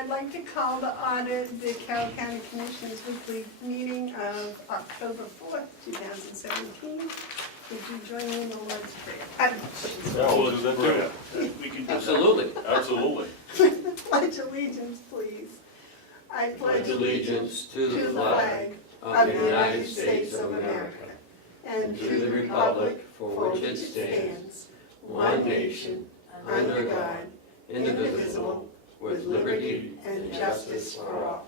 I'd like to call the Carroll County Commissioners weekly meeting of October 4th, 2017. Would you join me in the Lord's Prayer? Yeah, we'll do that too. We can do Absolutely. Absolutely. Pledge allegiance, please. I Pledge allegiance to the flag of the United States of America and to the republic for which it stands, one nation, under God, indivisible, with liberty and justice for all.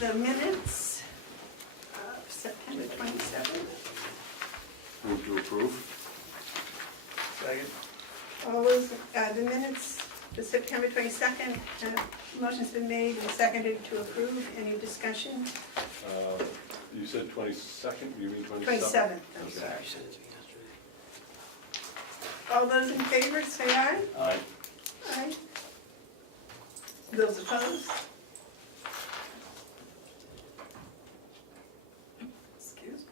The minutes of September 27th. Move to approve. Second. All those, the minutes for September 22nd, motion's been made and seconded to approve. Any discussion? You said 22nd, you mean 27th? 27th, I'm sorry. All those in favor, say aye. Aye. Aye. Those opposed? Excuse me.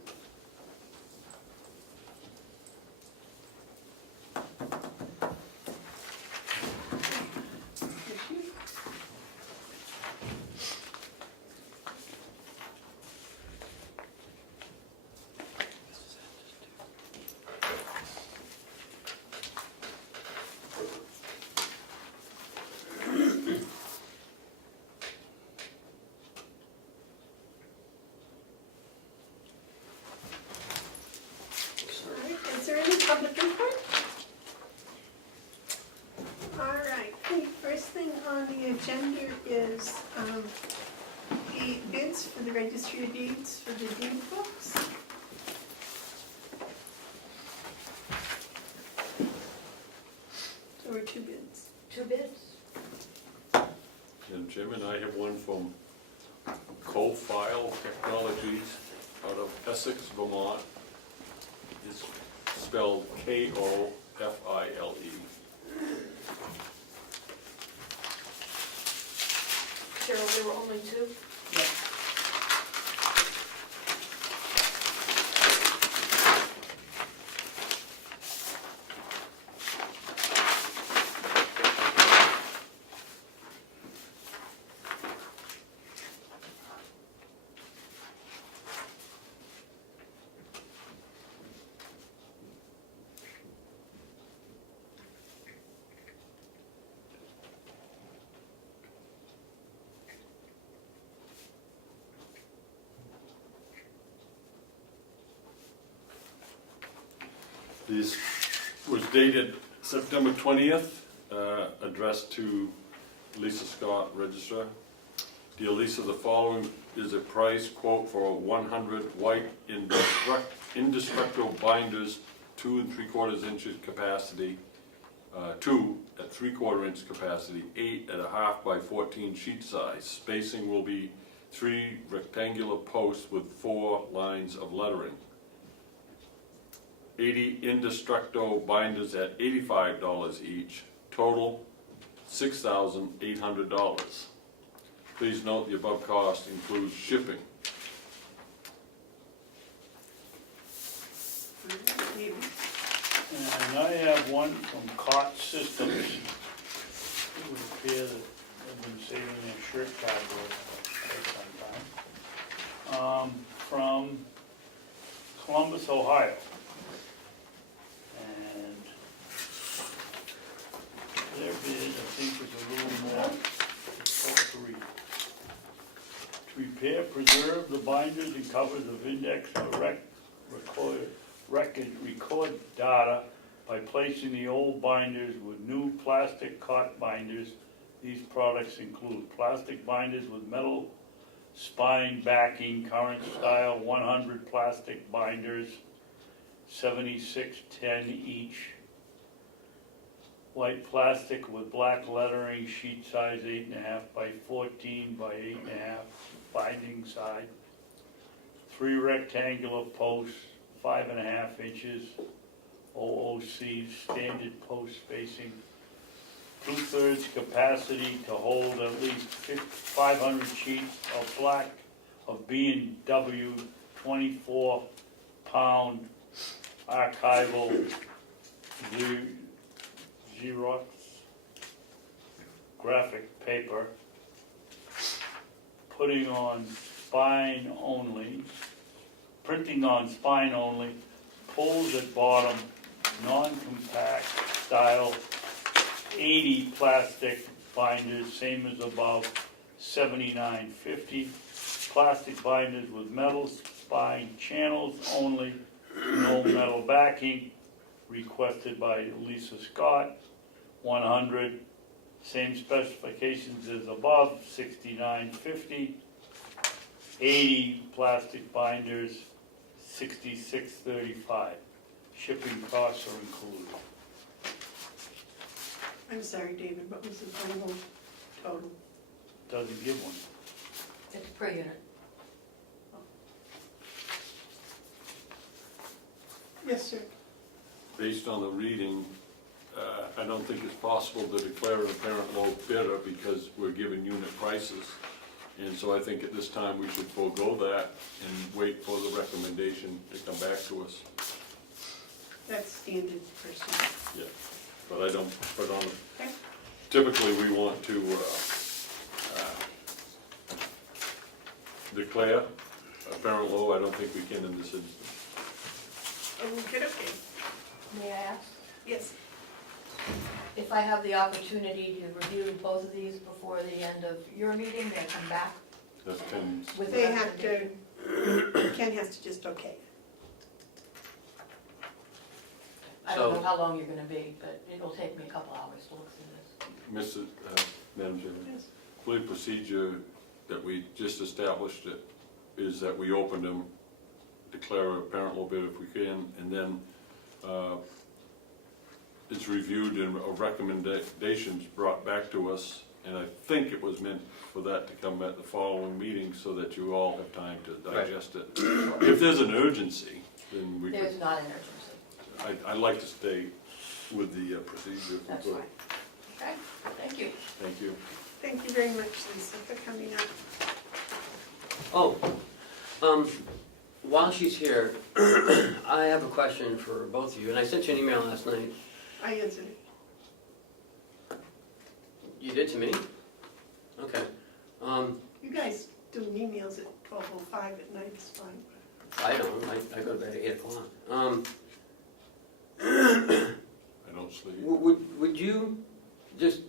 All right, is there any public input? All right, the first thing on the agenda is the bids for the registry of deeds for the deed books. There were two bids. Two bids? And Jim and I have one from Co-File Technologies out of Essex, Vermont. It's spelled K-O-F-I-L-E. Cheryl, there were only two? This was dated September 20th, addressed to Lisa Scott, Registrar. Dear Lisa, the following is a price quote for 100 white indestructible binders, 2 3/4 inches capacity, 2 at 3/4 inch capacity, 8 at a half by 14 sheet size. Spacing will be 3 rectangular posts with 4 lines of lettering. 80 indestructible binders at $85 each, total $6,800. Please note the above cost includes shipping. And I have one from Cott Systems. It would appear that they've been saving their shirt cardboard for some time. From Columbus, Ohio. And their bid, I think, is a little more difficult to read. To repair, preserve the binders and covers of index or record data by placing the old binders with new plastic cot binders. These products include plastic binders with metal spine backing, current style 100 plastic binders, 7610 each. White plastic with black lettering, sheet size 8.5 by 14 by 8.5, binding side. 3 rectangular posts, 5.5 inches, OOC standard post spacing. 2/3 capacity to hold at least 500 sheets of B&W 24-pound archival Xerox graphic paper, putting on spine only, printing on spine only, pulls at bottom, non-compact style, 80 plastic binders, same as above, $79.50. Plastic binders with metal spine channels only, no metal backing, requested by Lisa Scott, 100. Same specifications as above, $69.50. 80 plastic binders, $66.35. Shipping costs are included. I'm sorry, David, what was the total? Doesn't give one. It's per unit. Yes, sir. Based on the reading, I don't think it's possible to declare an apparent low bidder because we're given unit prices. And so I think at this time we should forego that and wait for the recommendation to come back to us. That's standard procedure. Yeah, but I don't put on, Okay. typically we want to declare apparent low. I don't think we can in this instance. Oh, good, okay. May I ask? Yes. If I have the opportunity to review both of these before the end of your meeting, then come back That's 10, with the They have to, recommendation? Ken has to just okay. I don't know So- how long you're gonna be, but it'll take me a couple hours to look through this. Madam Chairman. Yes. I believe procedure that we just established it is that we open them, declare a apparent low bid if we can, and then it's reviewed and recommendations brought back to us. And I think it was meant for that to come at the following meeting so that you all have time to digest it. If there's an urgency, then we There's could, not an urgency. I'd like to stay with the procedure. if we That's could. fine. Okay, thank you. Thank you. Thank you very much, Lisa, for coming up. Oh, while she's here, I have a question for both of you, and I sent you an email last night. I answered it. You did to me? Okay. You guys doing emails at 12:05 at night is fine. I don't, I go to bed at 8 o'clock. I don't sleep. Would you just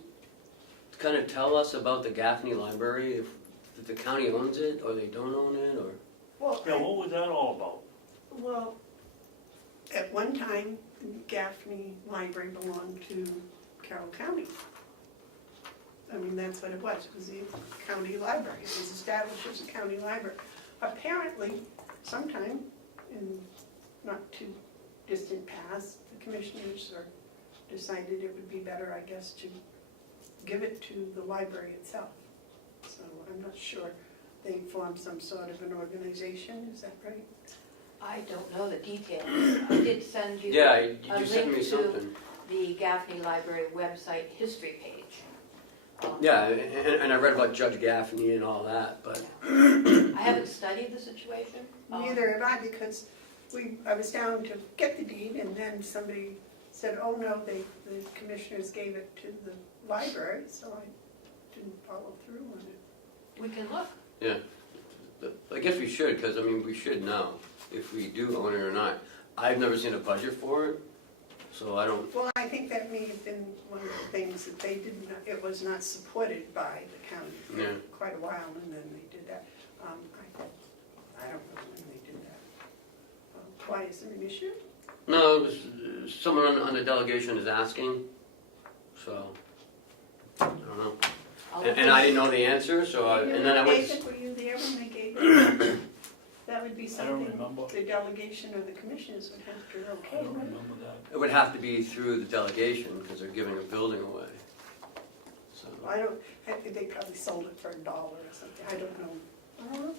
kind of tell us about the Gaffney Library, if the county owns it, or they don't own it, or? Well, Yeah, what was that all about? well, at one time, the Gaffney Library belonged to Carroll County. I mean, that's what it was. It was the county library. It was established as a county library. Apparently, sometime in not too distant past, the commissioners decided it would be better, I guess, to give it to the library itself. So I'm not sure. They formed some sort of an organization, is that right? I don't know the details. I did send you Yeah, a you sent link me to something. the Gaffney Library website history page. Yeah, and I read about Judge Gaffney and all that, but, I haven't studied the situation. Neither have I, because I was down to get the deed, and then somebody said, oh no, the commissioners gave it to the library, so I didn't follow through on it. We can look. yeah. I guess we should, because, I mean, we should know if we do own it or not. I've never seen a budget for it, so I don't, Well, I think that may have been one of the things that they didn't, it was not supported by the county Yeah. for quite a while, and then they did that. I don't know when they did that. Why, is there an issue? no, it was, someone on the delegation is asking, so, I don't know. I'll look And I this- didn't know the answer, so I, and then I went, David, were you there when they gave it? That would be I don't something remember. the delegation or the commissioners would have to I okay. don't wouldn't it? remember that. it would have to be through the delegation, because they're giving a building away. So, I don't, they probably sold it for $1 or something, I don't know.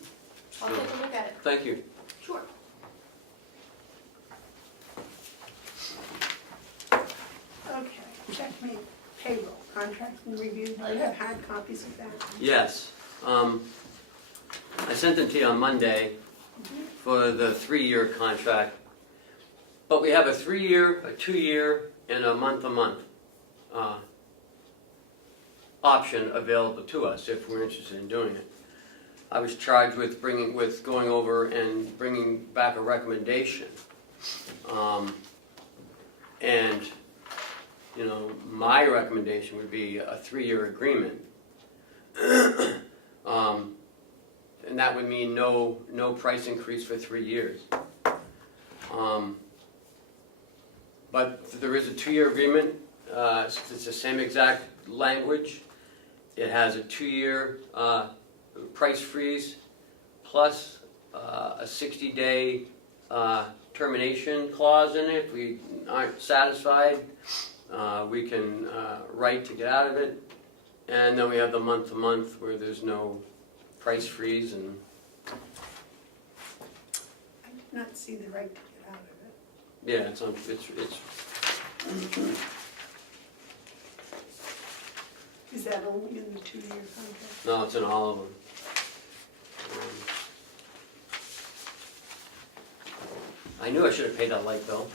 I'll take a look at it. thank you. Sure. Okay, checkmate payroll, contract and review, do you have hard copies of that? Yes, I sent them to you on Monday for the 3-year contract. But we have a 3-year, a 2-year, and a month-to-month option available to us if we're interested in doing it. I was charged with going over and bringing back a recommendation. And, you know, my recommendation would be a 3-year agreement. And that would mean no price increase for 3 years. But there is a 2-year agreement. It's the same exact language. It has a 2-year price freeze plus a 60-day termination clause in it. If we aren't satisfied, we can write to get out of it. And then we have the month-to-month where there's no price freeze. And I did not see the right to get out of it. yeah, it's Is that only in the 2-year contract? no, it's in all of them. I knew I should have paid that light bill.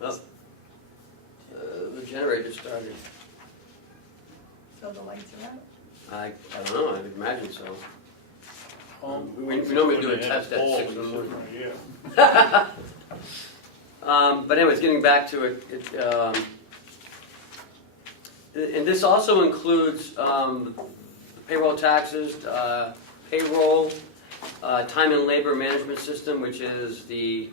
Well, the generator started. So the lights are out? I don't know, I'd imagine so. We Once normally it's do a gonna test have at balls 6 in the morning. sitting right here. But anyways, getting back to it, and this also includes payroll taxes, payroll, time and labor management system, which is the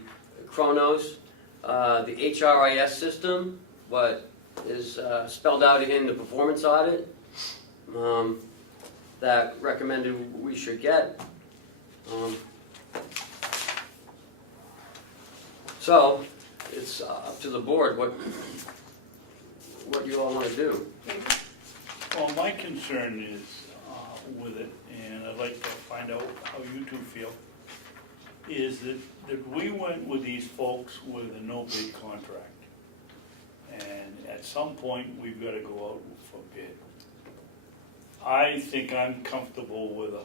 Kronos, the HRIS system, what is spelled out in the performance audit that recommended we should get. So it's up to the board what you all want to do. Well, my concern is with it, and I'd like to find out how you two feel, is that we went with these folks with a no-bid contract. And at some point, we've got to go out for bid. I think I'm comfortable with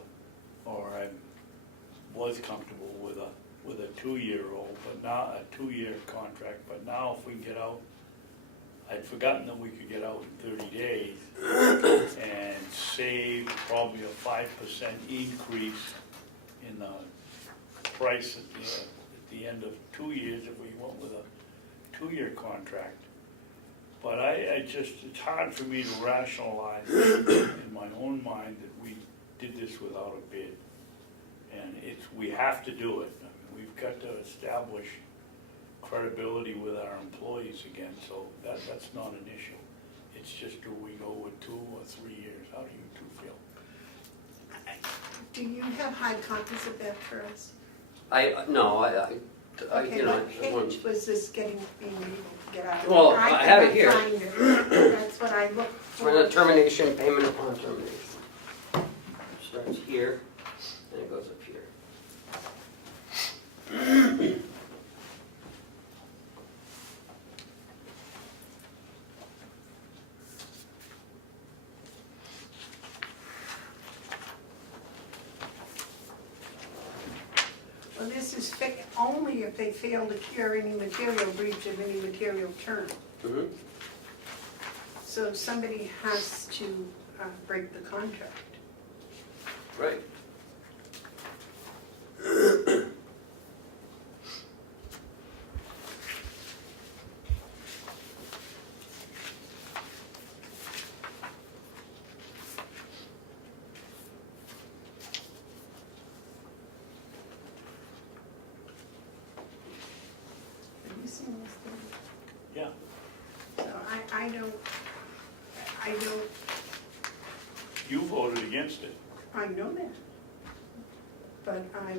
or I was comfortable with a 2-year-old, but now a 2-year contract. But now if we can get out, I'd forgotten that we could get out in 30 days and save probably a 5% increase in the price at the end of 2 years if we went with a 2-year contract. But it's hard for me to rationalize in my own mind that we did this without a bid. And we have to do it. I mean, we've got to establish credibility with our employees again, so that's not an issue. It's just, do we go with 2 or 3 years? How do you two feel? Do you have high copies of that for us? Okay, what page was this being able to get out of? Well, I have it here. Find it. That's what I looked For for. the termination, payment upon termination. Starts here, and it goes up here. Well, this is only if they fail to cure any material breach of any material term. Mhm. So somebody has to break the contract. Right. Have you seen this thing? Yeah. So I don't, You voted against it. I know that. But I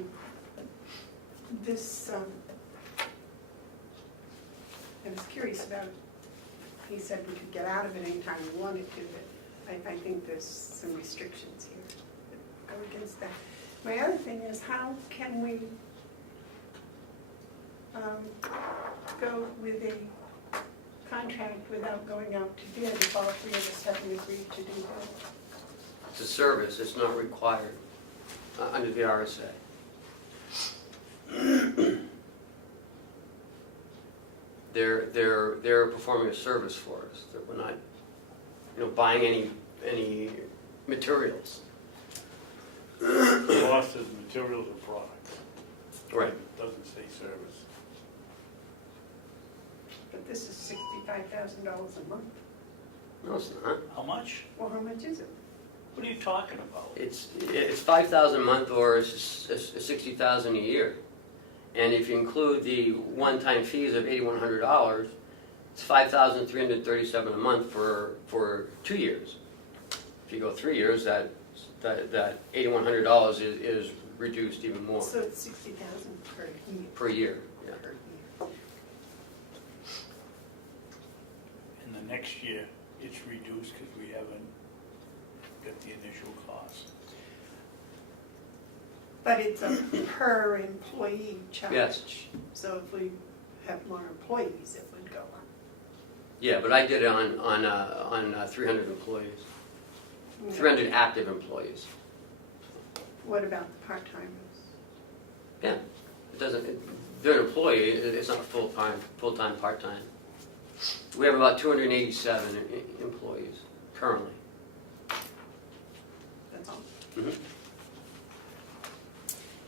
was curious about, he said we could get out of it anytime we wanted to, but I think there's some restrictions here that go against that. My other thing is, how can we go with a contract without going out to bid if all 3 of us haven't agreed to do that? It's a service, it's not required under the RSA. They're performing a service for us, that we're not, buying any materials. Cost is materials or products. Right. It doesn't say service. But this is $65,000 a month. No, it's not. How much? Well, how much is it? What are you talking about? It's $5,000 a month or it's $60,000 a year. And if you include the one-time fees of $8,100, it's $5,337 a month for 2 years. If you go 3 years, that $8,100 is reduced even more So it's $60,000 per year. per year. Yeah. Per year. In the next year, it's reduced because we haven't got the initial cost. But it's a per employee charge. Yes. So if we have more employees, it would go up. Yeah, but I did it on 300 employees, 300 active employees. What about the part-timers? Yeah, it doesn't. They're an employee. It's not full-time, part-time. We have about 287 employees currently. That's all. Mhm.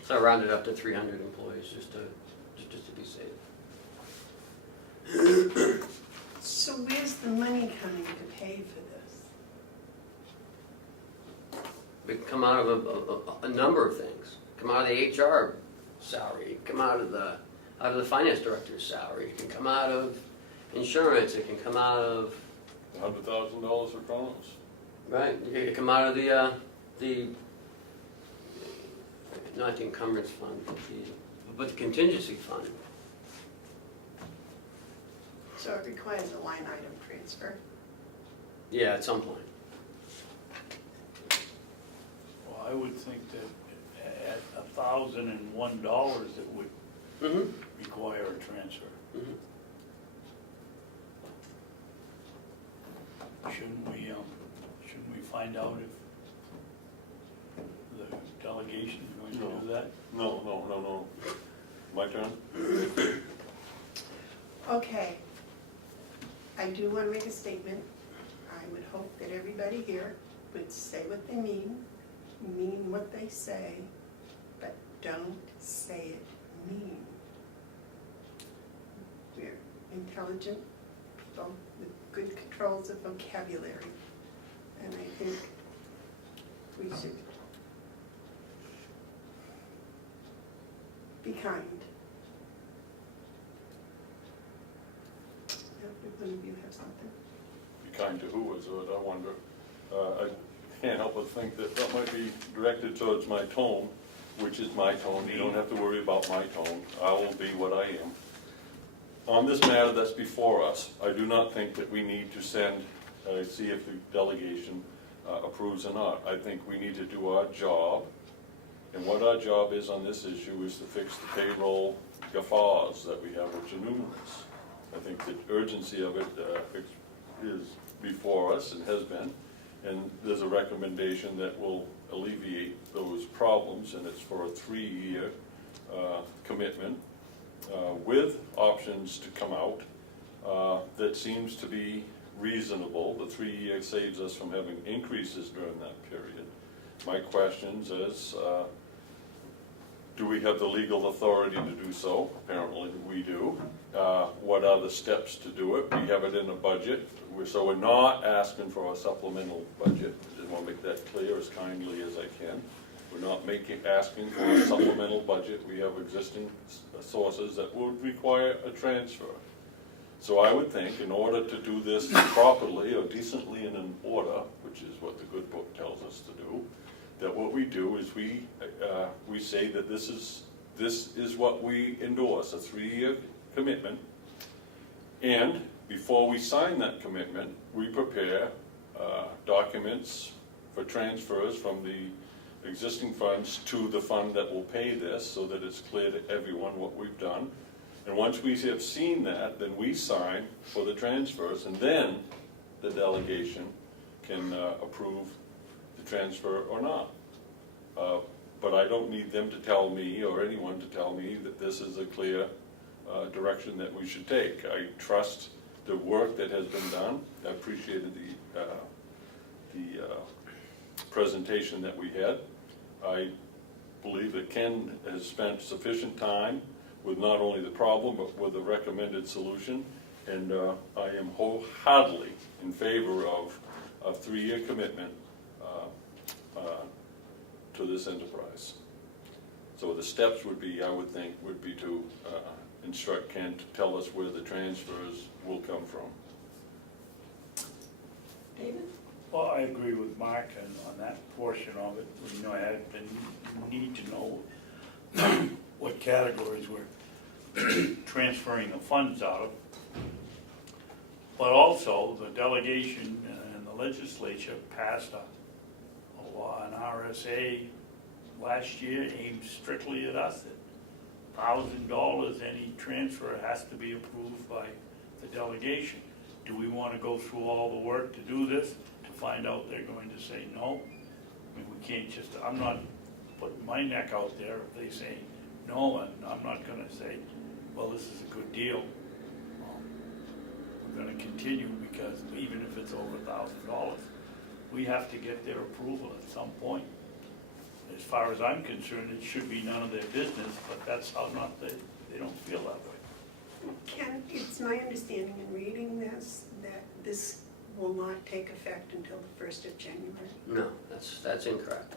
So I rounded up to 300 employees just to be safe. So where's the money coming to pay for this? It can come out of a number of things. Come out of the HR salary. It can come out of the finance director's salary. It can come out of insurance. It can come out of $100,000 for Kronos. right. It can come out of the not the encumbrance fund, but the contingency fund. So it requires a line item transfer. Yeah, at some point. Well, I would think that at $1,001, it would Mm-hmm. require a transfer. Mm-hmm. Shouldn't we find out if the delegation is going to do that? No. My turn? Okay. I do want to make a statement. I would hope that everybody here would say what they mean what they say, but don't say it mean. We're intelligent people with good controls of vocabulary, and I think we should be kind. One of you have something? Be kind to who is it, I wonder. I can't help but think that that might be directed towards my tone, which is my tone. You don't have to worry about my tone. I will be what I am. On this matter that's before us, I do not think that we need to send, see if the delegation approves or not. I think we need to do our job. And what our job is on this issue is to fix the payroll guffaws that we have, which are numerous. I think the urgency of it is before us and has been, and there's a recommendation that will alleviate those problems, and it's for a 3-year commitment with options to come out that seems to be reasonable. The 3-year saves us from having increases during that period. My questions is, do we have the legal authority to do so? Apparently we do. What are the steps to do it? We have it in a budget, so we're not asking for a supplemental budget. I just want to make that clear as kindly as I can. We're not asking for a supplemental budget. We have existing sources that would require a transfer. So I would think in order to do this properly or decently and in order, which is what the good book tells us to do, that what we do is we say that this is what we endorse, a 3-year commitment, and before we sign that commitment, we prepare documents for transfers from the existing funds to the fund that will pay this, so that it's clear to everyone what we've done. And once we have seen that, then we sign for the transfers, and then the delegation can approve the transfer or not. but I don't need them to tell me, or anyone to tell me, that this is a clear direction that we should take. I trust the work that has been done. I appreciated the presentation that we had. I believe that Ken has spent sufficient time with not only the problem, but with the recommended solution. And I am wholeheartedly in favor of a 3-year commitment to this enterprise. So the steps would be, I would think, would be to instruct Ken to tell us where the transfers will come from. David? Well, I agree with Mark on that portion of it. You know, I need to know what categories we're transferring the funds out of. But also, the delegation and the legislature passed a law, an RSA last year aimed strictly at us. $1,000, any transfer has to be approved by the delegation. Do we want to go through all the work to do this, to find out they're going to say no? I mean, we can't just, I'm not putting my neck out there if they say no, and I'm not going to say, well, this is a good deal. We're going to continue, because even if it's over $1,000, we have to get their approval at some point. As far as I'm concerned, it should be none of their business, but that's how not they don't feel that way. Ken, it's my understanding in reading this that this will not take effect until the 1st of January. No, that's incorrect.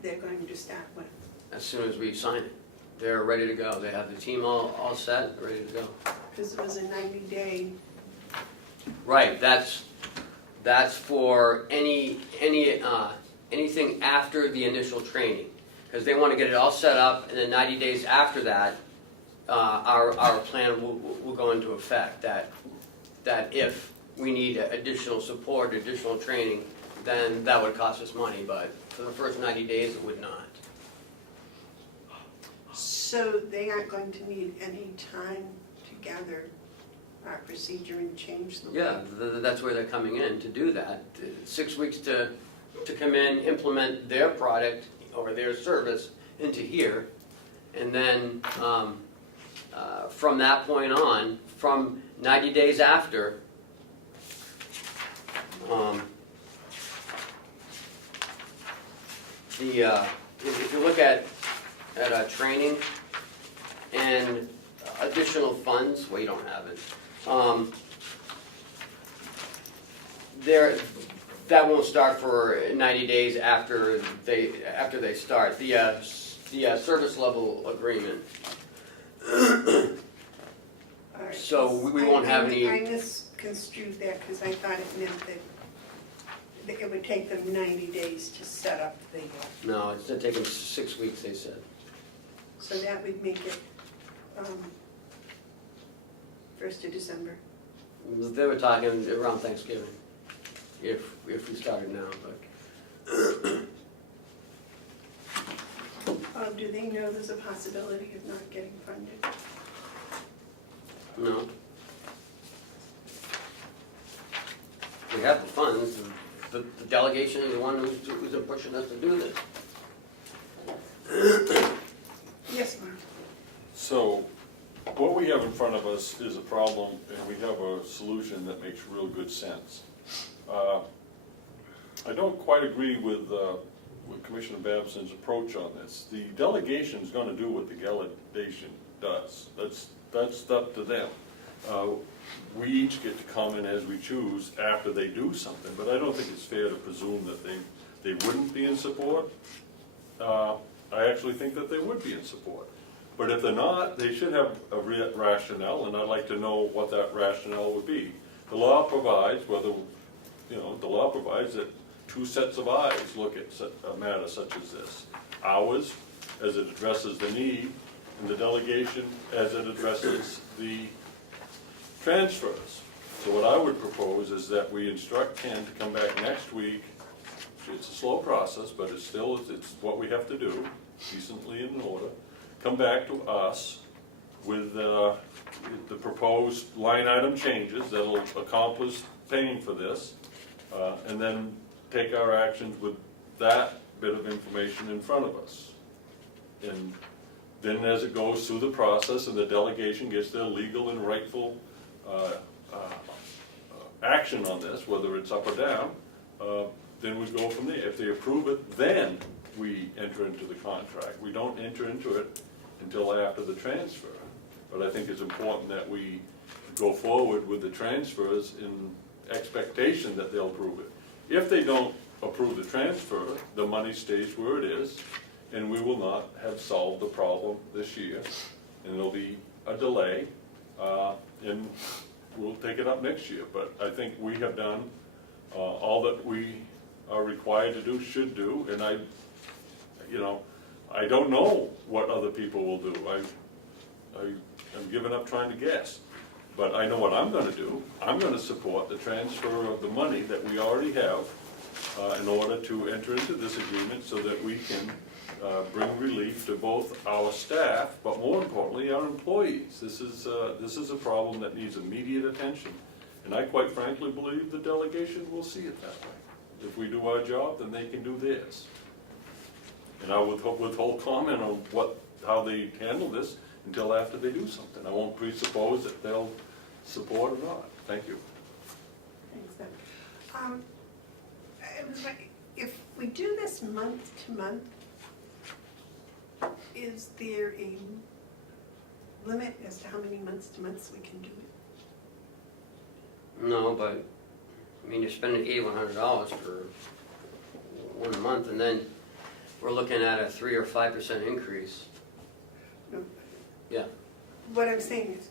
They're going to start with. As soon as we sign it, they're ready to go. They have the team all set, ready to go. Because it was a 90-day. Right, that's for anything after the initial training, because they want to get it all set up, and then 90 days after that, our plan will go into effect. That if we need additional support, additional training, then that would cost us money, but for the first 90 days, it would not. So they aren't going to need any time to gather our procedure and change the. Yeah, that's where they're coming in to do that. 6 weeks to come in, implement their product or their service into here, and then from that point on, from 90 days after, if you look at training and additional funds, well, you don't have it. That won't start for 90 days after they start. The service level agreement. All right. So we won't have any. I misconstrued that because I thought it meant that it would take them 90 days to set up the. No, it's gonna take them 6 weeks, they said. So that would make it 1st of December. They were talking around Thanksgiving, if we started now, but Do they know there's a possibility of not getting funded? no. We have the funds. The delegation is the one who's been pushing us to do this. Yes, Mark. So, what we have in front of us is a problem, and we have a solution that makes real good sense. I don't quite agree with Commissioner Babson's approach on this. The delegation is going to do what the delegation does. That's up to them. We each get to come in as we choose after they do something, but I don't think it's fair to presume that they wouldn't be in support. I actually think that they would be in support. But if they're not, they should have a rationale, and I'd like to know what that rationale would be. The law provides, the law provides that 2 sets of eyes look at a matter such as this. Ours, as it addresses the need, and the delegation, as it addresses the transfers. So what I would propose is that we instruct Ken to come back next week. It's a slow process, but it's what we have to do, decently and in order. Come back to us with the proposed line item changes that'll accomplish paying for this, and then take our actions with that bit of information in front of us. And then as it goes through the process and the delegation gets their legal and rightful action on this, whether it's up or down, then we go from there. If they approve it, then we enter into the contract. We don't enter into it until after the transfer. But I think it's important that we go forward with the transfers in expectation that they'll approve it. If they don't approve the transfer, the money stays where it is, and we will not have solved the problem this year, and there'll be a delay, and we'll take it up next year. But I think we have done all that we are required to do, should do, and I don't know what other people will do. I'm giving up trying to guess. But I know what I'm gonna do. I'm gonna support the transfer of the money that we already have in order to enter into this agreement so that we can bring relief to both our staff, but more importantly, our employees. This is a problem that needs immediate attention. And I quite frankly believe the delegation will see it that way. If we do our job, then they can do theirs. And I would withhold comment on how they handle this until after they do something. I won't presuppose that they'll support or not. Thank you. Thanks, Deb. It was like, if we do this month to month, is there a limit as to how many months to months we can do it? No, but, I mean, you're spending $8,100 for 1 month, and then we're looking at a 3 or 5% increase. No. Yeah, What I'm saying is,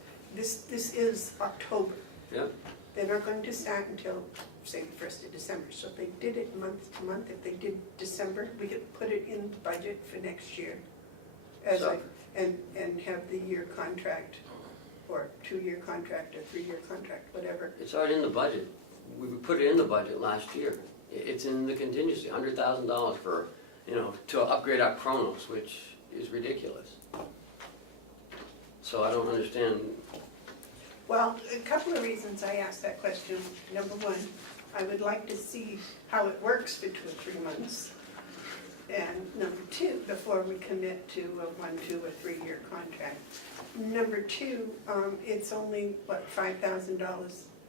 this is October. yeah. They're not going to start until, say, the 1st of December. So if they did it month to month, if they did December, we could put it in the budget for next year. So- And have the year contract, or 2-year contract, or 3-year contract, whatever. It's already in the budget. We put it in the budget last year. It's in the contingency, $100,000 for, to upgrade our Chronos, which is ridiculous. So I don't understand. Well, a couple of reasons I asked that question. Number one, I would like to see how it works for 2 or 3 months. And number two, before we commit to a 1, 2, or 3-year contract. Number two, it's only, $5,000?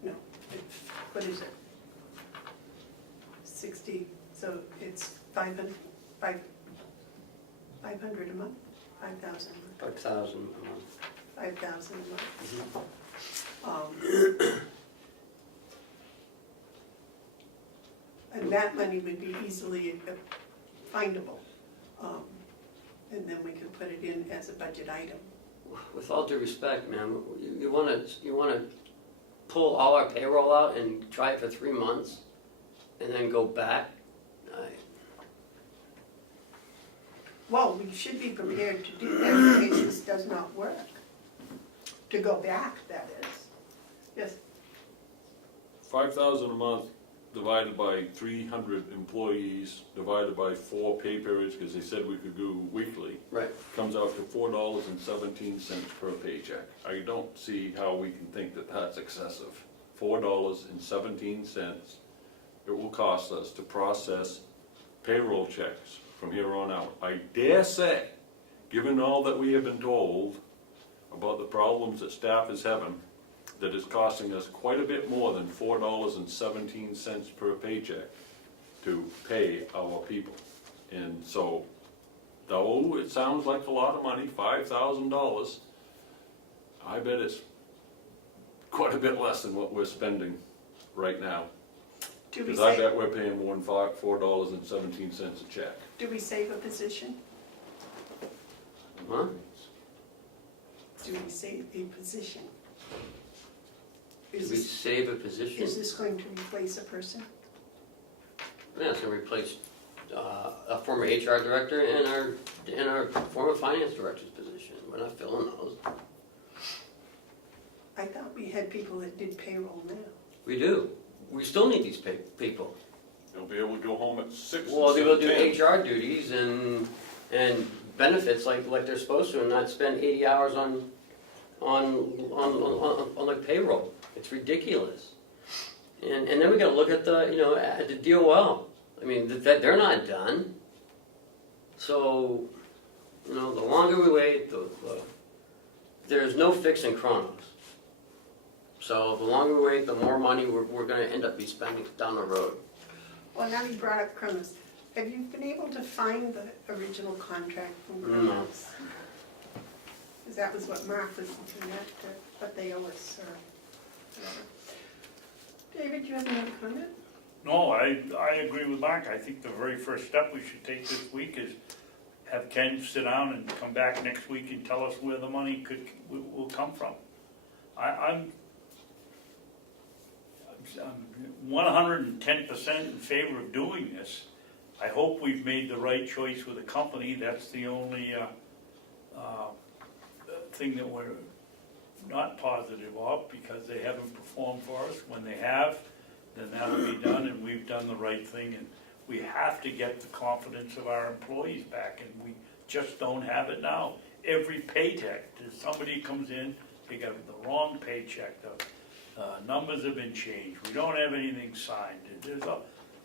No, what is it? 60, so it's 500 a month? 5,000 a month? 5,000 a month. 5,000 a month. And that money would be easily findable. And then we could put it in as a budget item. With all due respect, ma'am, you wanna pull all our payroll out and try it for 3 months and then go back? Well, we should be prepared to do that in case this does not work. To go back, that is. Yes, 5,000 a month divided by 300 employees, divided by 4 pay periods, because they said we could do weekly, Right. comes out to $4.17 per paycheck. I don't see how we can think that that's excessive. $4.17 it will cost us to process payroll checks from here on out. I dare say, given all that we have been told about the problems that staff is having, that is costing us quite a bit more than $4.17 per paycheck to pay our people. And so, though it sounds like a lot of money, $5,000, I bet it's quite a bit less than what we're spending right now. do we Because I save, bet we're paying more than $4.17 a check. do we save a position? Huh? Do we save a position? Did Is we this, save a position? is this going to replace a person? Yeah, it's gonna replace a former HR director and our former finance director's position. We're not filling those. I thought we had people that did payroll now. We do. We still need these people. They'll be able to go home at 6 Well, they will do instead of 10. HR duties and benefits like they're supposed to, and not spend 80 hours on like payroll. It's ridiculous. And then we got to look at at the DOL. I mean, that they're not done. So You know, the longer we wait, there's no fixing Kronos. So the longer we wait, the more money we're gonna end up be spending down the road. Well, now you brought up Kronos. Have you been able to find the original contract from No. Kronos? Because that was what Mark was looking at, what they owe us, or whatever. David, you have another comment? No, I agree with Mark. I think the very first step we should take this week is have Ken sit down and come back next week and tell us where the money will come from. I'm 110% in favor of doing this. I hope we've made the right choice with the company. That's the only thing that we're not positive of, because they haven't performed for us. When they have, then that'll be done, and we've done the right thing. And we have to get the confidence of our employees back, and we just don't have it now. Every paycheck, somebody comes in, they got the wrong paycheck, the numbers have been changed, we don't have anything signed.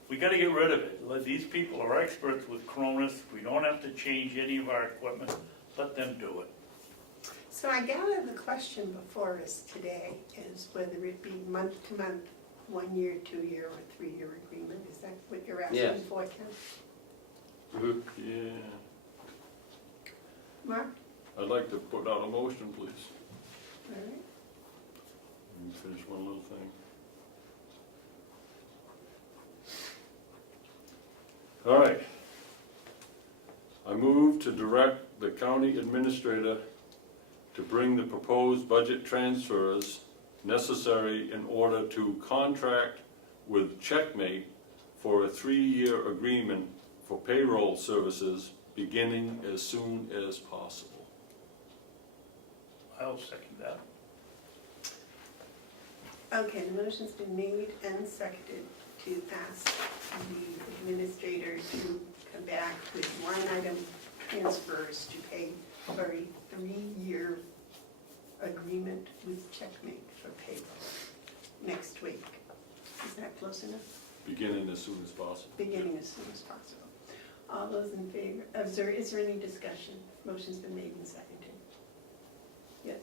We gotta get rid of it. These people are experts with Kronos, we don't have to change any of our equipment, let them do it. So I gather the question before us today is whether it be month to month, 1 year, 2 year, or 3 year agreement. Is that what you're asking Yes. for, Ken? Mhm. Yeah. Mark? I'd like to put out a motion, please. All right. Let me finish one little thing. All right. I move to direct the county administrator to bring the proposed budget transfers necessary in order to contract with Checkmate for a 3-year agreement for payroll services beginning as soon as possible. I'll second that. Okay, the motion's been made and seconded to ask the administrator to come back with line item transfers to pay for a 3-year agreement with Checkmate for payroll next week. Is that close enough? Beginning as soon as possible. Beginning as soon as possible. All those in favor, is there any discussion? Motion's been made and seconded. Yes.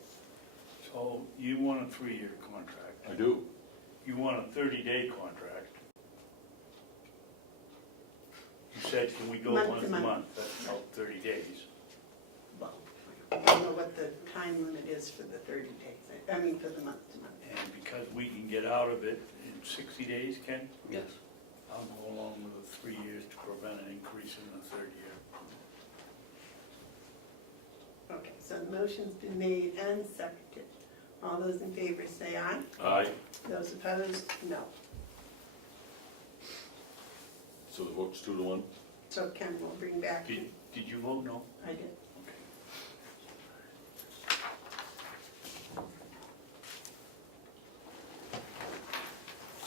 So you want a 3-year contract. I do. You want a 30-day contract. You said, can we go Month month to to month. month? That's about 30 days. Well, I don't know what the time limit is for the 30 days, I mean for the month to month. And because we can get out of it in 60 days, Ken, Yes. I'll go along with the 3 years to prevent an increase in the third year. Okay, so the motion's been made and seconded. All those in favor say aye. Aye. Those opposed, no. So the vote's 2-1. So Ken will bring back. Did you vote no? I did. Okay.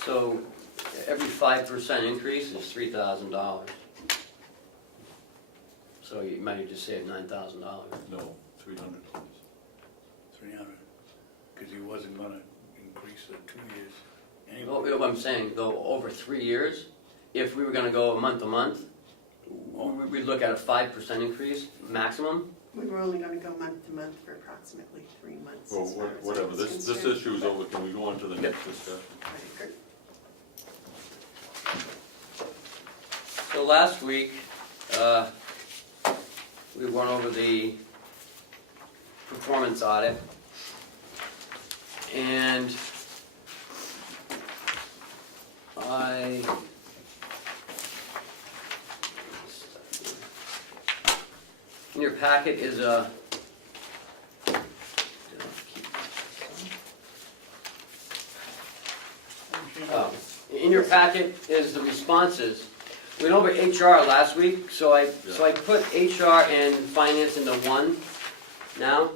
So every 5% increase is $3,000. So you might have just saved $9,000. No, 300. 300, because he wasn't gonna increase the 2 years Well, anyway. what I'm saying, though, over 3 years, if we were gonna go month to month, we'd look at a 5% increase maximum. We were only gonna go month to month for approximately 3 months. Well, as far as I whatever, was this concerned. issue's over, can we go on to the next discussion? I agree. So last week, we went over the performance audit. And in your packet is a, in your packet is the responses. We went over HR last week, so I put HR and finance into one now.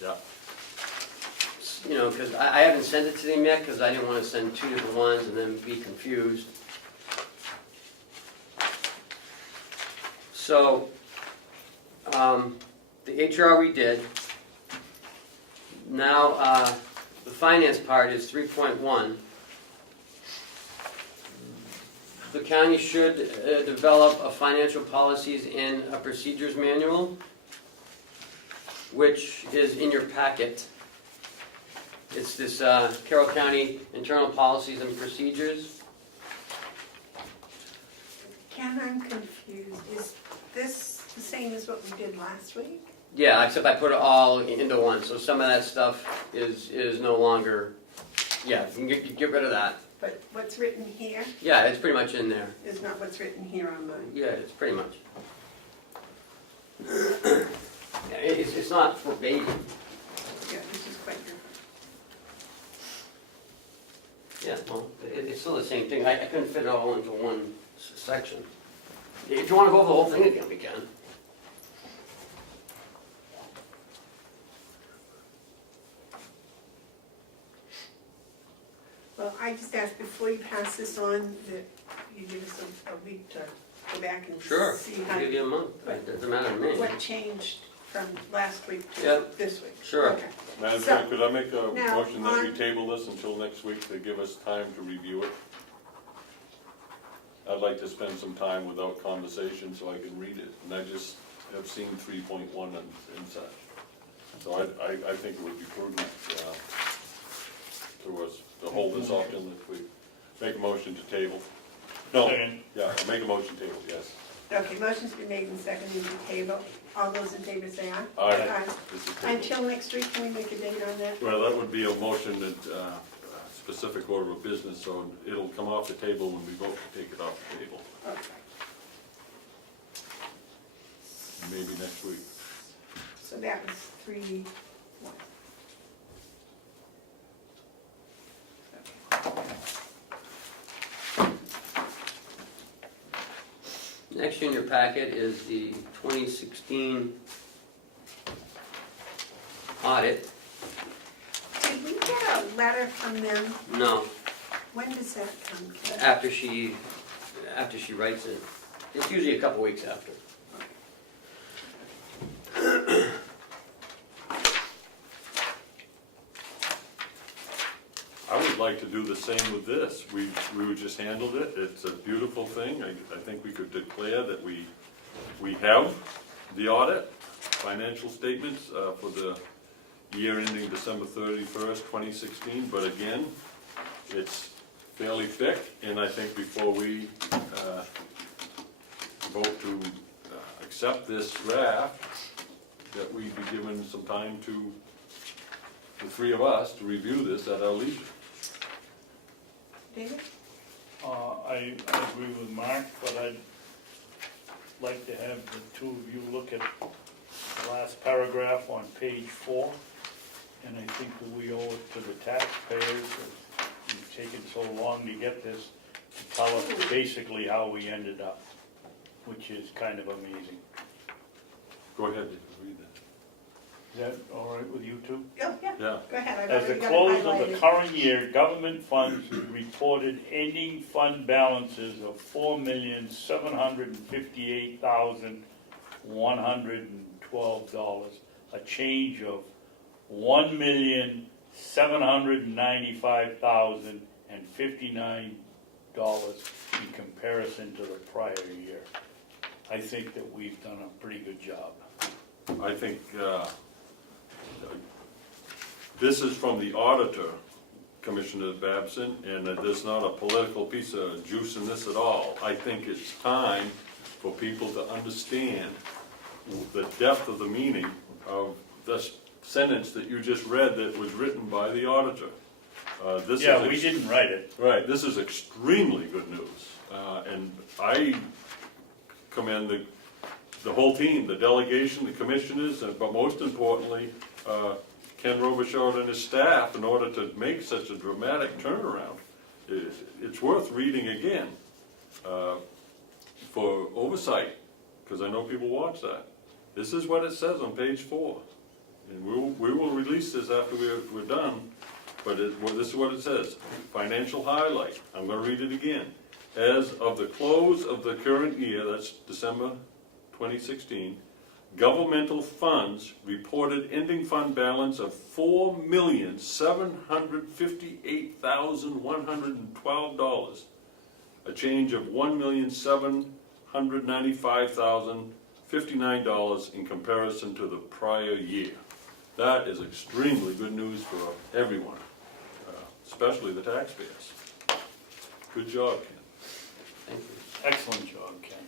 Yeah. You know, because I haven't sent it to them yet, because I didn't want to send 2 different ones and then be confused. So, the HR we did. Now, the finance part is 3.1. the county should develop a financial policies and a procedures manual, which is in your packet. It's this Carroll County Internal Policies and Procedures. Ken, I'm confused. Is this the same as what we did last week? Yeah, except I put it all into one, so some of that stuff is no longer, yeah, you can get rid of that. But what's written here Yeah, it's pretty much in there. is not what's written here on mine. Yeah, it's pretty much. Yeah, it's not verbatim. Yeah, this is quite different. Yeah, well, it's still the same thing. I couldn't fit it all into one section. If you want to go over the whole thing again, we can. Well, I just asked before you pass this on that you give us a week to go back and Sure, see I'll give you a month. It doesn't matter to me. what changed from last week to Yep. this week. Sure. Okay. Madam So, Chair, could I make a now, motion that we on- table this until next week to give us time to review it? I'd like to spend some time without conversation so I can read it, and I just have seen 3.1 and such. So I think it would be prudent to us to hold this off till next week. Make a motion to table. No, Second. yeah, make a motion to table, yes. Okay, motion's been made and seconded to table. All those in favor say aye. Aye. This is tabled. Until next week, can we make a date on that? Well, that would be a motion that, specific order of business, so it'll come off the table when we vote to take it off the table, Okay. maybe next week. So that was 3-1. Next in your packet is the 2016 audit. Did we get a letter from them? No, When does that come? Ken? after she writes it. It's usually a couple weeks after. I would like to do the same with this. We just handled it. It's a beautiful thing. I think we could declare that we have the audit, financial statements for the year ending December 31st, 2016. But again, it's fairly thick, and I think before we vote to accept this draft, that we be given some time to, the three of us, to review this at our leisure. David? I agree with Mark, but I'd like to have the two of you look at the last paragraph on page 4. And I think that we owe it to the taxpayers, that we've taken so long to get this, to tell us basically how we ended up, which is kind of amazing. Go ahead, read that. Is that all right with you two? Oh, yeah, Yeah. go ahead. I've As the already got it close of the highlighted. current year, government funds reported ending fund balances of $4,758,112, a change of $1,795,059 in comparison to the prior year. I think that we've done a pretty good job. I think this is from the auditor, Commissioner Babson, and there's not a political piece of juice in this at all. I think it's time for people to understand the depth of the meaning of this sentence that you just read that was written by the auditor. This is Yeah, we didn't write it. Right, this is extremely good news, and I commend the whole team, the delegation, the commissioners, but most importantly, Ken Robichaud and his staff, in order to make such a dramatic turnaround. It's worth reading again for oversight, because I know people watch that. This is what it says on page 4, and we will release this after we're done. But this is what it says, financial highlight, I'm gonna read it again. As of the close of the current year, that's December 2016, governmental funds reported ending fund balance of $4,758,112, a change of $1,795,059 in comparison to the prior year. That is extremely good news for everyone, especially the taxpayers. Good job, Ken. Thank you. Excellent job, Ken.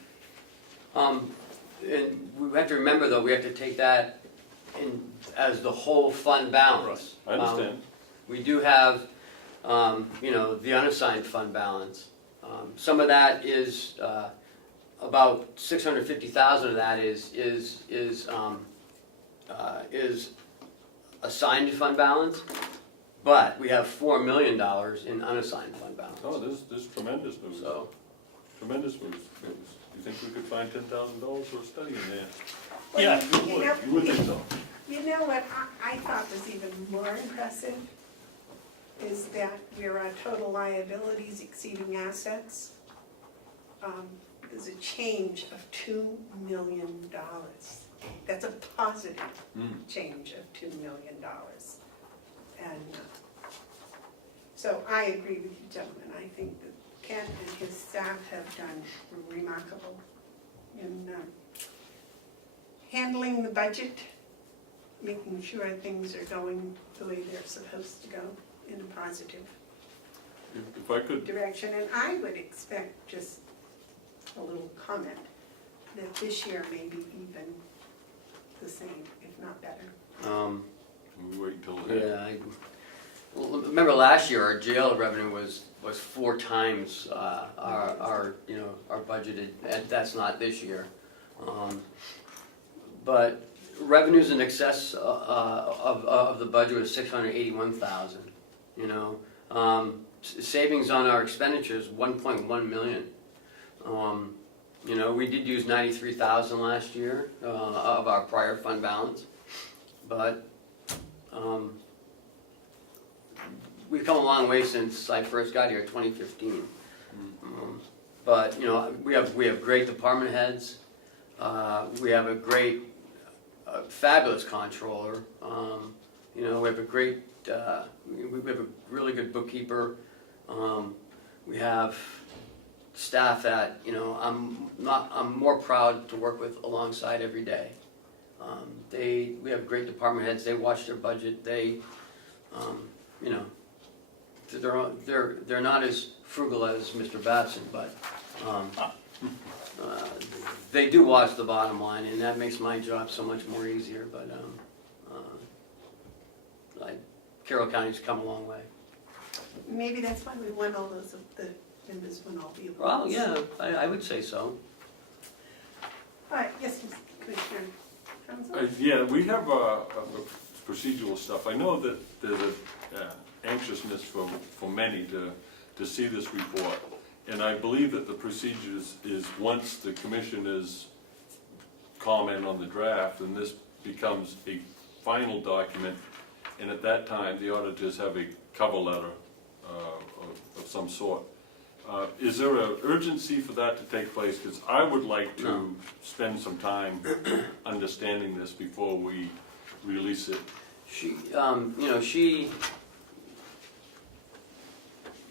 And we have to remember though, we have to take that in as the whole fund balance. I understand. We do have, the unassigned fund balance. Some of that is, about 650,000 of that is assigned fund balance, but we have $4 million in unassigned fund balance. Oh, this is tremendous news. So, Tremendous news. You think we could find $10,000 for a study in there? Yeah, You would think so. You know what I thought was even more impressive is that where our total liabilities exceeding assets, there's a change of $2 million. That's a positive change of $2 million. And so I agree with you gentlemen. I think that Ken and his staff have done remarkable in handling the budget, making sure things are going the way they're supposed to go in a positive If I could, direction. And I would expect, just a little comment, that this year may be even the same, if not better. we wait until. well, remember last year, our jail revenue was 4 times our budgeted, and that's not this year. But revenues in excess of the budget was 681,000. Savings on our expenditures 1.1 million. We did use 93,000 last year of our prior fund balance, but we've come a long way since I first got here, 2015. But we have great department heads. We have a great, fabulous controller. We have a great, we have a really good bookkeeper. We have staff that I'm more proud to work with alongside every day. We have great department heads. They watch their budget. They're not as frugal as Mr. Batson, but they do watch the bottom line, and that makes my job so much more easier. But Carroll County's come a long way. Maybe that's why we won all those, the members won all the Well, awards. yeah, I would say so. All right, yes, Commissioner Townsend? Yeah, we have procedural stuff. I know that there's a anxiousness for many to see this report. And I believe that the procedure is once the commissioners comment on the draft, and this becomes a final document, and at that time, the auditors have a cover letter of some sort. Is there an urgency for that to take place? Because I would like to spend some time understanding this before we release it.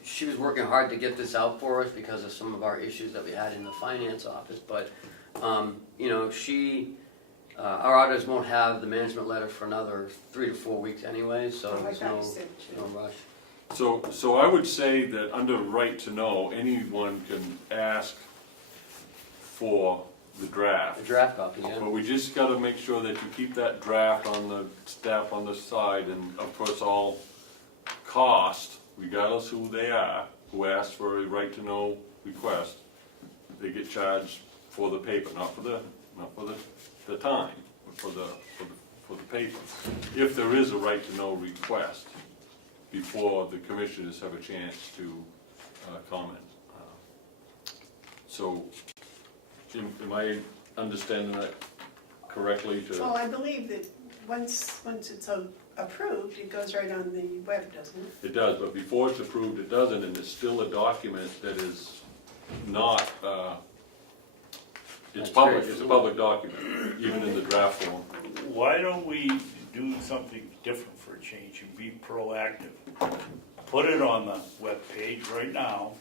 She was working hard to get this out for us because of some of our issues that we had in the finance office, but, our auditors won't have the management letter for another 3 to 4 weeks anyway, so Oh, I there's thought you said no rush. So I would say that under right to know, anyone can ask for the A draft. draft copy, yeah. But we just gotta make sure that you keep that draft on the staff on the side, and of course, all cost, regardless who they are, who ask for a right to know request, they get charged for the paper, not for the time, but for the paper. If there is a right to know request, before the commissioners have a chance to comment. So, am I understanding that correctly? Well, I believe that once it's approved, it goes right on the web, doesn't it? It does, but before it's approved, it doesn't, and it's still a document that is not, it's That's public, very it's a true. public document, even in the draft form. Why don't we do something different for a change and be proactive? Put it on the webpage right now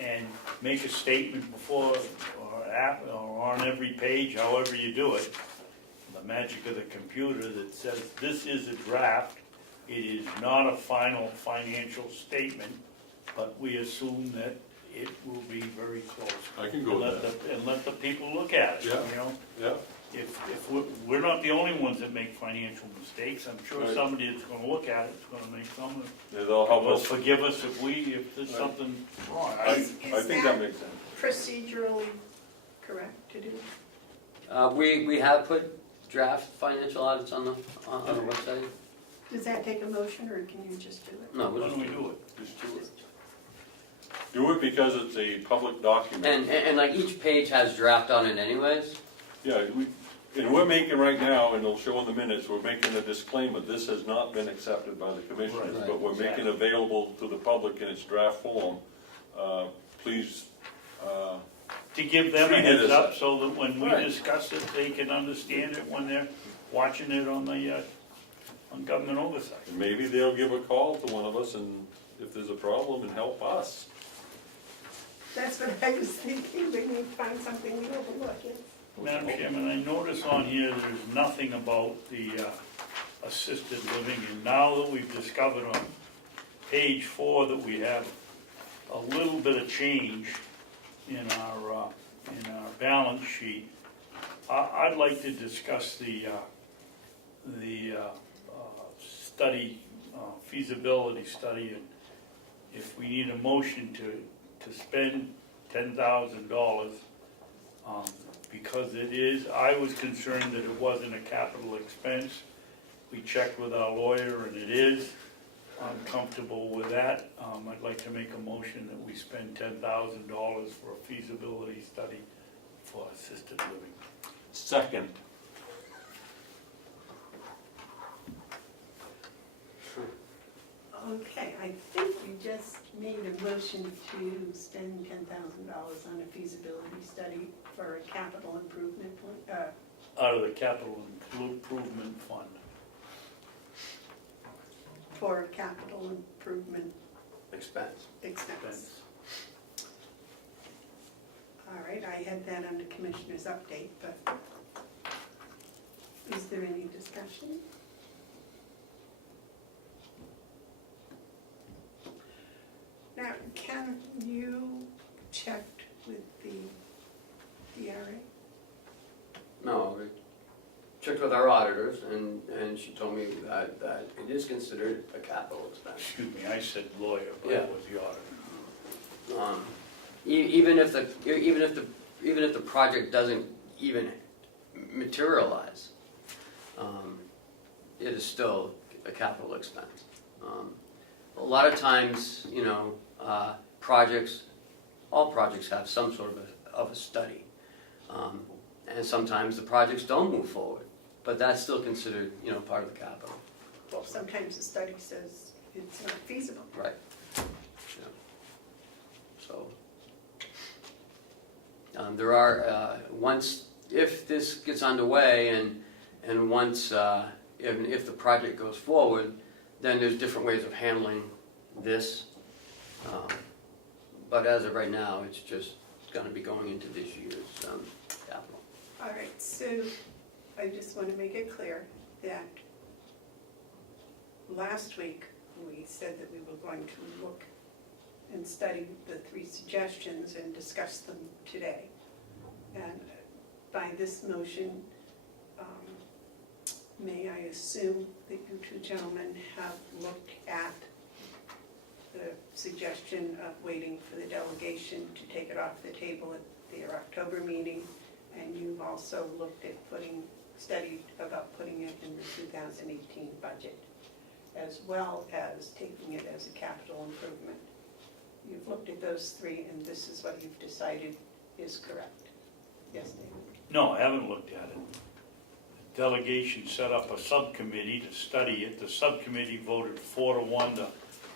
and make a statement before or on every page, however you do it, the magic of the computer that says, this is a draft, it is not a final financial statement, but we assume that it will be very close. I can go with that. And let the people look at it, Yeah. you know? Yeah, If we're not the only ones that make financial mistakes, I'm sure Right. somebody that's gonna look at it is gonna make some. yeah, they'll help Well, us. forgive us if there's Right. something wrong. I Is think that makes sense. procedurally correct to do? We have put draft financial audits on the website. Does that take a motion, or can you just do it? No, Why we'll don't just we do it? Just do it. Do it because it's a public document. And like each page has draft on it anyways. Yeah, and we're making right now, and it'll show in the minutes, we're making a disclaimer, this has not been accepted by the commissioners, Right. but we're making available to the public in its draft form. Please, To give them a Treat it heads as up a- so that when we Right. discuss it, they can understand it when they're watching it on the, on government oversight. and maybe they'll give a call to one of us and if there's a problem and help us. That's what I was thinking, we need to find something we overlook, yes. Madam Chairman, I notice on here, there's nothing about the assisted living, and now that we've discovered on page 4 that we have a little bit of change in our balance sheet, I'd like to discuss the study, feasibility study, and if we need a motion to spend $10,000, because it is, I was concerned that it wasn't a capital expense. We checked with our lawyer and it is. I'm comfortable with that. I'd like to make a motion that we spend $10,000 for a feasibility study for assisted living. Second. Okay, I think we just made a motion to spend $10,000 on a feasibility study for a capital improvement, Out of the capital improvement fund. for capital improvement Expense. expense. All right, I had that under Commissioner's update, but is there any discussion? Now, Ken, you checked with the DRA? No, we checked with our auditors and she told me that it is considered a capital expense. Excuse me, I said lawyer, but Yeah. it was the auditor. Even if the project doesn't even materialize, it is still a capital expense. A lot of times, you know, all projects have some sort of a study. And sometimes the projects don't move forward, but that's still considered, you know, part of the capital. Well, sometimes the study says it's not feasible. Right. Yeah. So, there are, if this gets underway and once, if the project goes forward, then there's different ways of handling this. But as of right now, it's just gonna be going into this year's capital. All right, so I just want to make it clear that last week, we said that we were going to look and study the 3 suggestions and discuss them today. And by this motion, may I assume that you 2 gentlemen have looked at the suggestion of waiting for the delegation to take it off the table at their October meeting, and you've also looked at studied about putting it in the 2018 budget, as well as taking it as a capital improvement. You've looked at those 3, and this is what you've decided is correct. Yes, David? No, I haven't looked at it. The delegation set up a subcommittee to study it. The subcommittee voted 4-1 to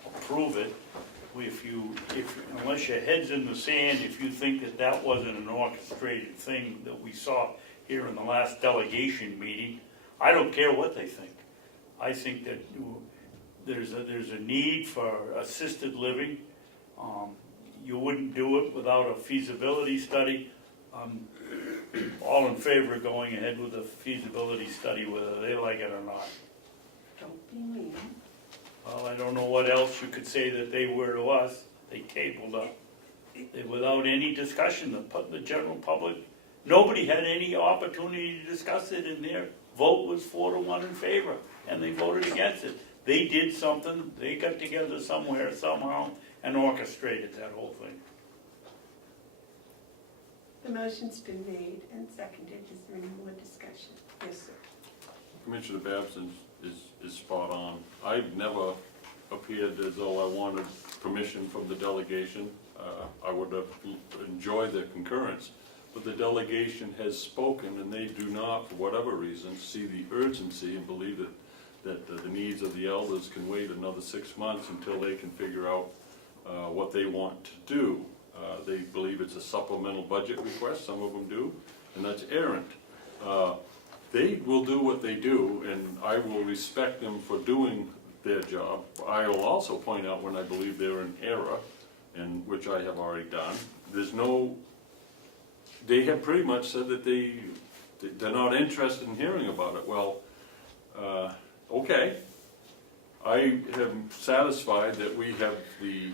approve it. Unless your head's in the sand, if you think that wasn't an orchestrated thing that we saw here in the last delegation meeting, I don't care what they think. I think that there's a need for assisted living. you wouldn't do it without a feasibility study. I'm all in favor of going ahead with a feasibility study, whether they like it or not. Don't be mean. Well, I don't know what else you could say that they were to us. They tabled up. Without any discussion, the general public, nobody had any opportunity to discuss it, and their vote was 4-1 in favor, and they voted against it. They did something, they got together somewhere, somehow, and orchestrated that whole thing. The motion's been made and seconded. Is there any more discussion? Yes, sir. Commissioner Babson is spot on. I've never appeared as though I wanted permission from the delegation. I would have enjoyed their concurrence, but the delegation has spoken, and they do not, for whatever reason, see the urgency and believe that the needs of the elders can wait another 6 months until they can figure out what they want to do. They believe it's a supplemental budget request, some of them do, and that's errant. They will do what they do, and I will respect them for doing their job. I will also point out when I believe they're in error, and which I have already done. They have pretty much said that they're not interested in hearing about it. Well, okay. I am satisfied that we have the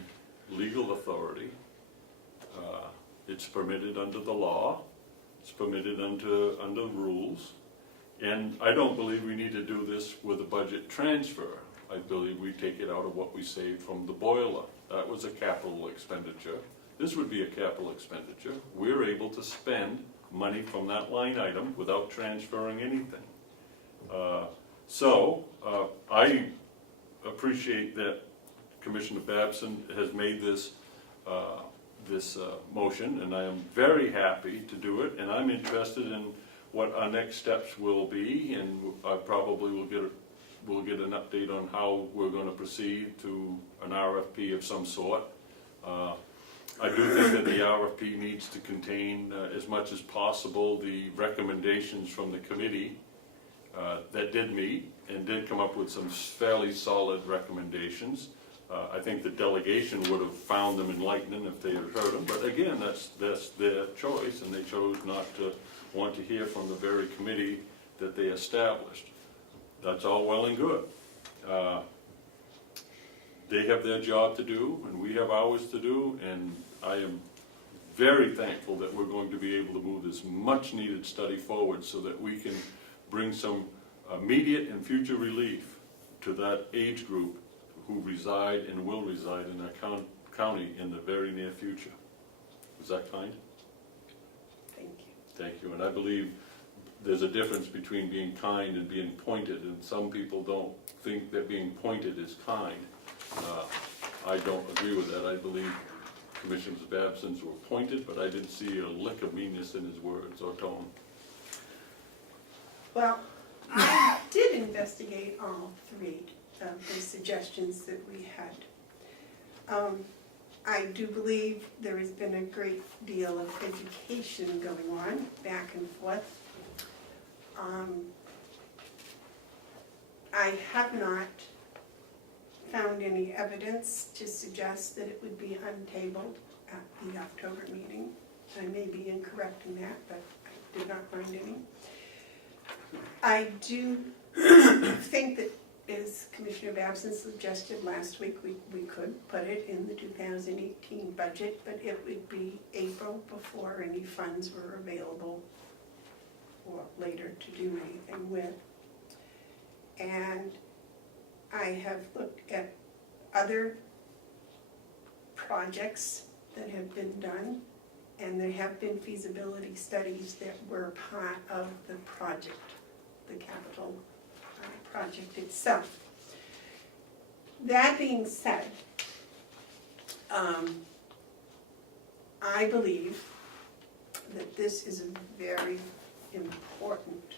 legal authority. It's permitted under the law. It's permitted under rules. And I don't believe we need to do this with a budget transfer. I believe we take it out of what we saved from the boiler. That was a capital expenditure. This would be a capital expenditure. We're able to spend money from that line item without transferring anything. I appreciate that Commissioner Babson has made this motion, and I am very happy to do it, and I'm interested in what our next steps will be, and I probably will get an update on how we're going to proceed to an RFP of some sort. I do think that the RFP needs to contain, as much as possible, the recommendations from the committee that did meet and did come up with some fairly solid recommendations. I think the delegation would have found them enlightening if they had heard them, but again, that's their choice, and they chose not to want to hear from the very committee that they established. That's all well and good. They have their job to do, and we have ours to do, and I am very thankful that we're going to be able to move this much-needed study forward so that we can bring some immediate and future relief to that age group who reside and will reside in our county in the very near future. Was that kind? Thank you. Thank you, and I believe there's a difference between being kind and being pointed, and some people don't think that being pointed is kind. I don't agree with that. I believe Commissioner Babson's were pointed, but I didn't see a lick of meanness in his words or tone. Well, I did investigate all three of the suggestions that we had. I do believe there has been a great deal of education going on back and forth. I have not found any evidence to suggest that it would be untabled at the October meeting. I may be incorrect in that, but I did not find any. I do think that, as Commissioner Babson suggested last week, we could put it in the 2018 budget, but it would be April before any funds were available or later to do anything with. And I have looked at other projects that have been done, and there have been feasibility studies that were part of the project, the capital project itself. That being said, I believe that this is a very important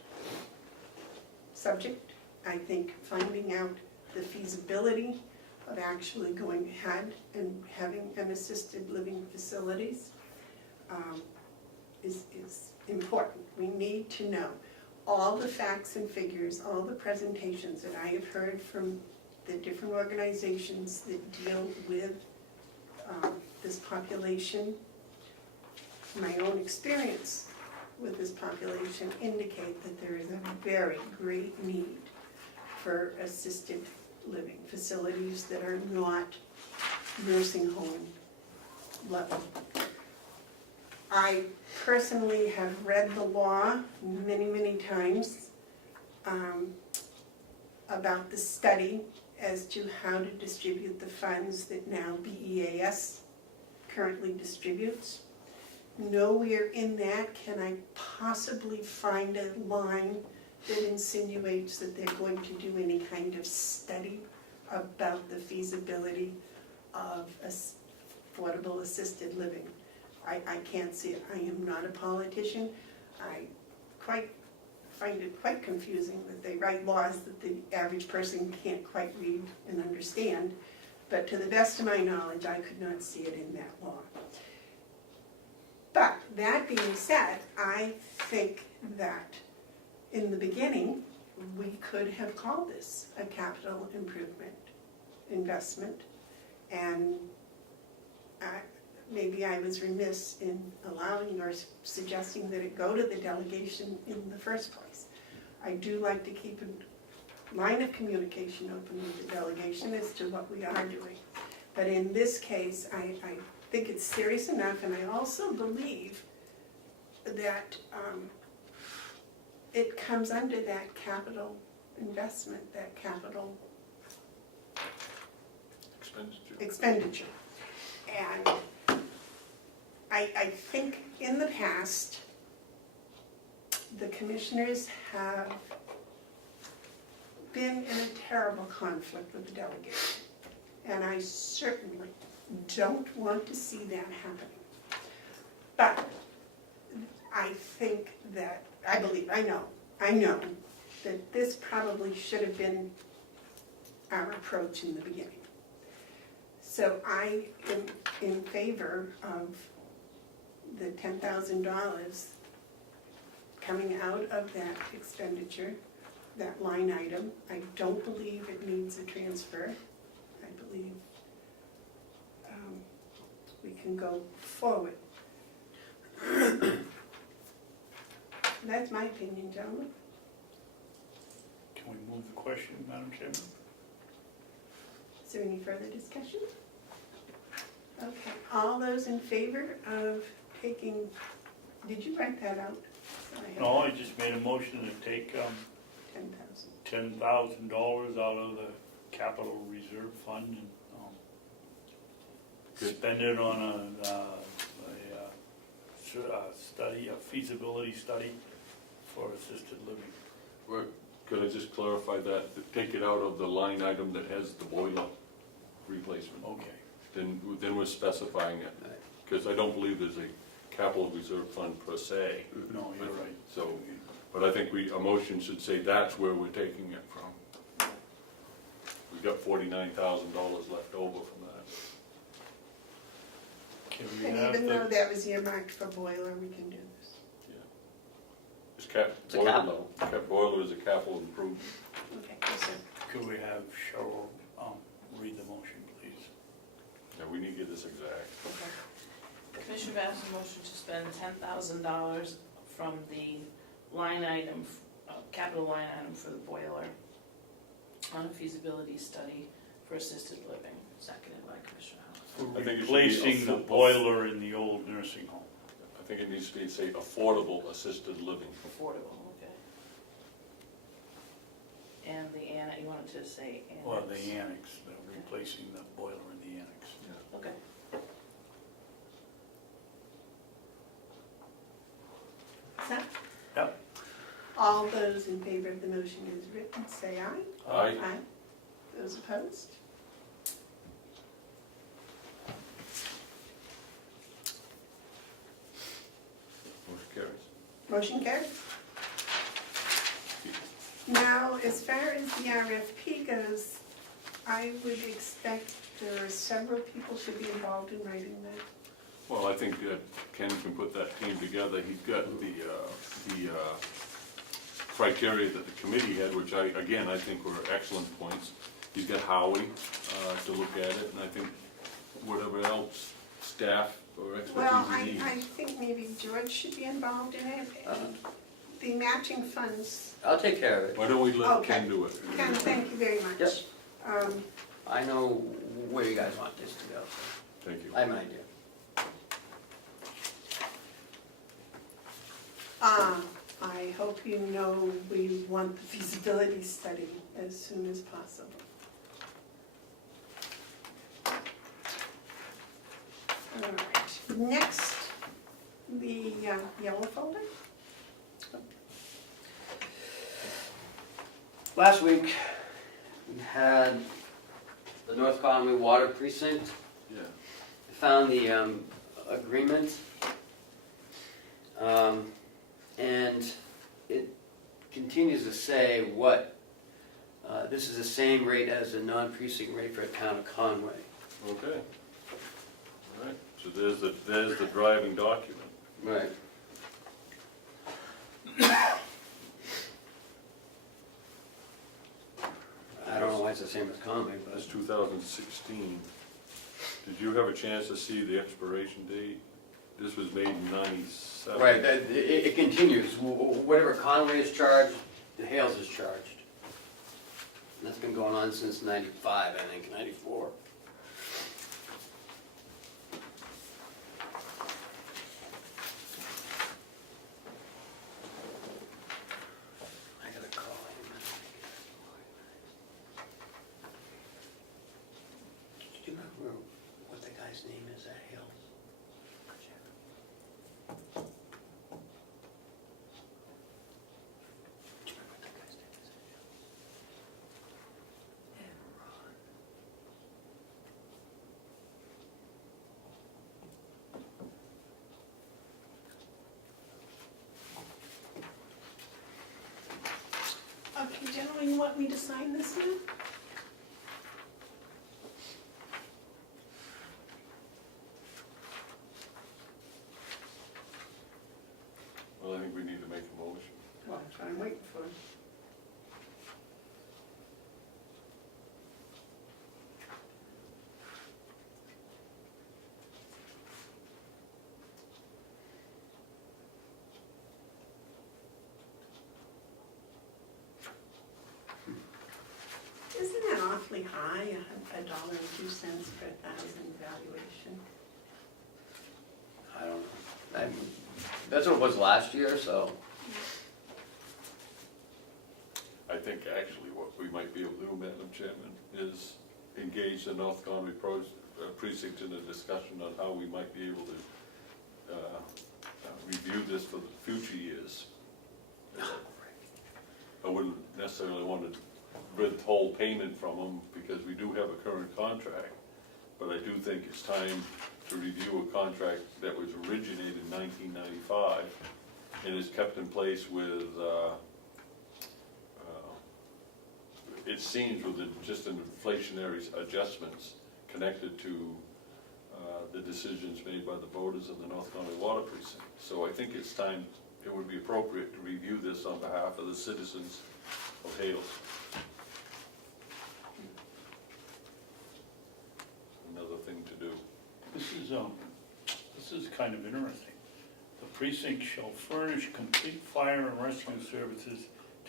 subject. I think finding out the feasibility of actually going ahead and having an assisted living facilities is important. We need to know all the facts and figures, all the presentations that I have heard from the different organizations that deal with this population, my own experience with this population indicate that there is a very great need for assisted living facilities that are not nursing home level. I personally have read the law many, many times about the study as to how to distribute the funds that now BEAS currently distributes. Nowhere in that can I possibly find a line that insinuates that they're going to do any kind of study about the feasibility of affordable assisted living. I can't see it. I am not a politician. I find it quite confusing that they write laws that the average person can't quite read and understand. But to the best of my knowledge, I could not see it in that law. But that being said, I think that in the beginning, we could have called this a capital improvement investment. And maybe I was remiss in allowing or suggesting that it go to the delegation in the first place. I do like to keep a line of communication open with the delegation as to what we are doing. But in this case, I think it's serious enough, and I also believe that it comes under that capital investment, that capital expenditure. And I think in the past, the commissioners have been in a terrible conflict with the delegation. And I certainly don't want to see that happening. But I think that, I know that this probably should have been our approach in the beginning. So I am in favor of the $10,000 coming out of that expenditure, that line item. I don't believe it needs a transfer. I believe we can go forward. That's my opinion, gentlemen. Can we move the question, Madam Chairman? Is there any further discussion? Okay, all those in favor of taking, did you write that out? No, I just made a motion to take $10,000. $10,000 out of the capital reserve fund and spend it on a feasibility study for assisted living. Well, could I just clarify that, take it out of the line item that has the boiler replacement? Okay. Then we're specifying it, because I don't believe there's a capital reserve fund per se. No, you're right. So, but I think a motion should say that's where we're taking it from. We've got $49,000 left over from that. Can we And have even though the, that was earmarked for boiler, we can do this. It's It's a boiler, cap. though. Boiler is a capital improvement. Okay, yes, sir. could we have Cheryl read the motion, please? Yeah, we need to get this exact. Commissioner Bass, a motion to spend $10,000 from the line item, capital line item for the boiler on a feasibility study for assisted living, seconded by Commissioner Howell. For I think it should be replacing the boiler in the old nursing home. I think it needs to be, say, affordable assisted living. Affordable, okay. And the annex, you wanted to say annex? Well, the annex, replacing the boiler in the annex. Okay. So, Yep. all those in favor of the motion as written, say aye. Aye. Aye. Those opposed? Motion carries. Motion carried. Now, as far as the RFP goes, I would expect there are several people should be involved in writing that. Well, I think Ken can put that team together. He's got the criteria that the committee had, which I think were excellent points. He's got Howie to look at it, and I think whatever else staff or Well, expertise he I needs. think maybe George should be involved in it. The matching funds, I'll take care of it. Why don't we let Okay. Ken do it? Ken, thank you very much. Yep. Um, I know where you guys want this to go. Thank you. I have an idea. I hope you know we want the feasibility study as soon as possible. All right, next, the yellow folder. Last week, we had the North Conway Water Precinct. Yeah. Found the agreement. And it continues to say what, this is the same rate as the non-precinct rate for the town of Conway. Okay. All right, so there's the driving document. Right. I don't know why it's the same as Conway, but That's 2016. Did you have a chance to see the expiration date? This was made in 97. right, it continues. Whatever Conway is charged, the Hales is charged. And that's been going on since 95, I think, 94. I gotta call him. Do you remember what the guy's name is at Hales? Do you remember what that guy's name is at Hales? Ron. Okay, gentlemen, you want me to sign this now? Well, I think we need to make a motion. Well, that's what I'm waiting for. Isn't that awfully high, $1.02 per thousand valuation? I don't know. That's what it was last year, so. I think actually what we might be able to do, Madam Chairman, is engage the North Conway precinct in a discussion on how we might be able to review this for the future years. I wouldn't necessarily want to withhold payment from them because we do have a current contract, but I do think it's time to review a contract that was originated in 1995 and is kept in place with, it seems with just an inflationary adjustments connected to the decisions made by the voters of the North Conway Water Precinct. So I think it's time, it would be appropriate to review this on behalf of the citizens of Hales. Another thing to do. This is kind of interesting. The precinct shall furnish complete fire and rescue services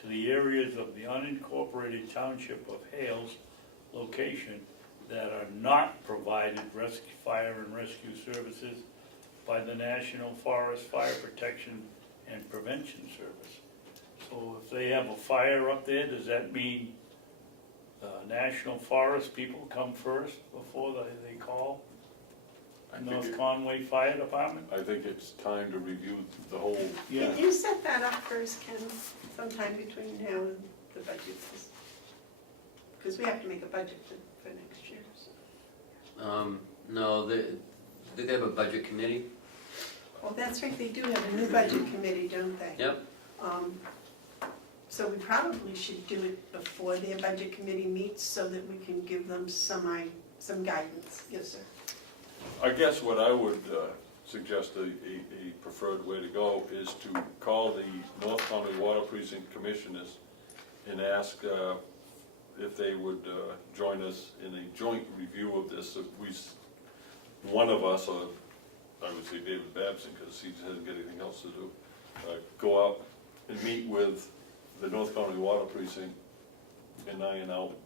to the areas of the unincorporated township of Hales location that are not provided fire and rescue services by the National Forest Fire Protection and Prevention Service. So if they have a fire up there, does that mean the National Forest people come first before they call I think North it- Conway Fire Department? I think it's time to review the whole, Yeah. Can you set that up first, Ken, sometime between now and the budget? Because we have to make a budget for next year. So. No, they have a budget committee. Well, that's right, they do have a new budget committee, don't they? Yep. So we probably should do it before their budget committee meets so that we can give them some guidance. Yes, sir. I guess what I would suggest a preferred way to go is to call the North Conway Water Precinct Commissioners and ask if they would join us in a joint review of this. If we one of us, or I would say David Babson, because he hasn't got anything else to do, go out and meet with the North County Water Precinct and iron out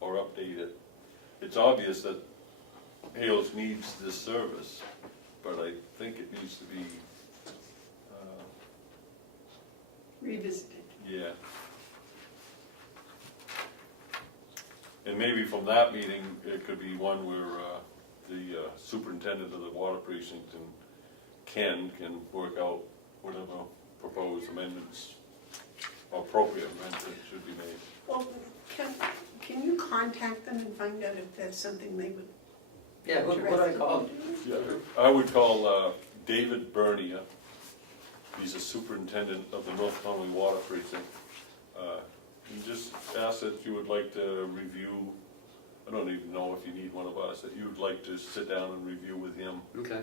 or update it. It's obvious that Hales needs this service, but I think it needs to be, Revisited. yeah. And maybe from that meeting, it could be one where the superintendent of the water precinct and Ken can work out whatever proposed amendments, or appropriate amendments should be made. Well, can you contact them and find out if that's something they would? Yeah, what I call? Yeah, I would call David Bernier. He's a superintendent of the North Conway Water Precinct. And just ask that you would like to review, I don't even know if you need one of us, that you would like to sit down and review with him Okay.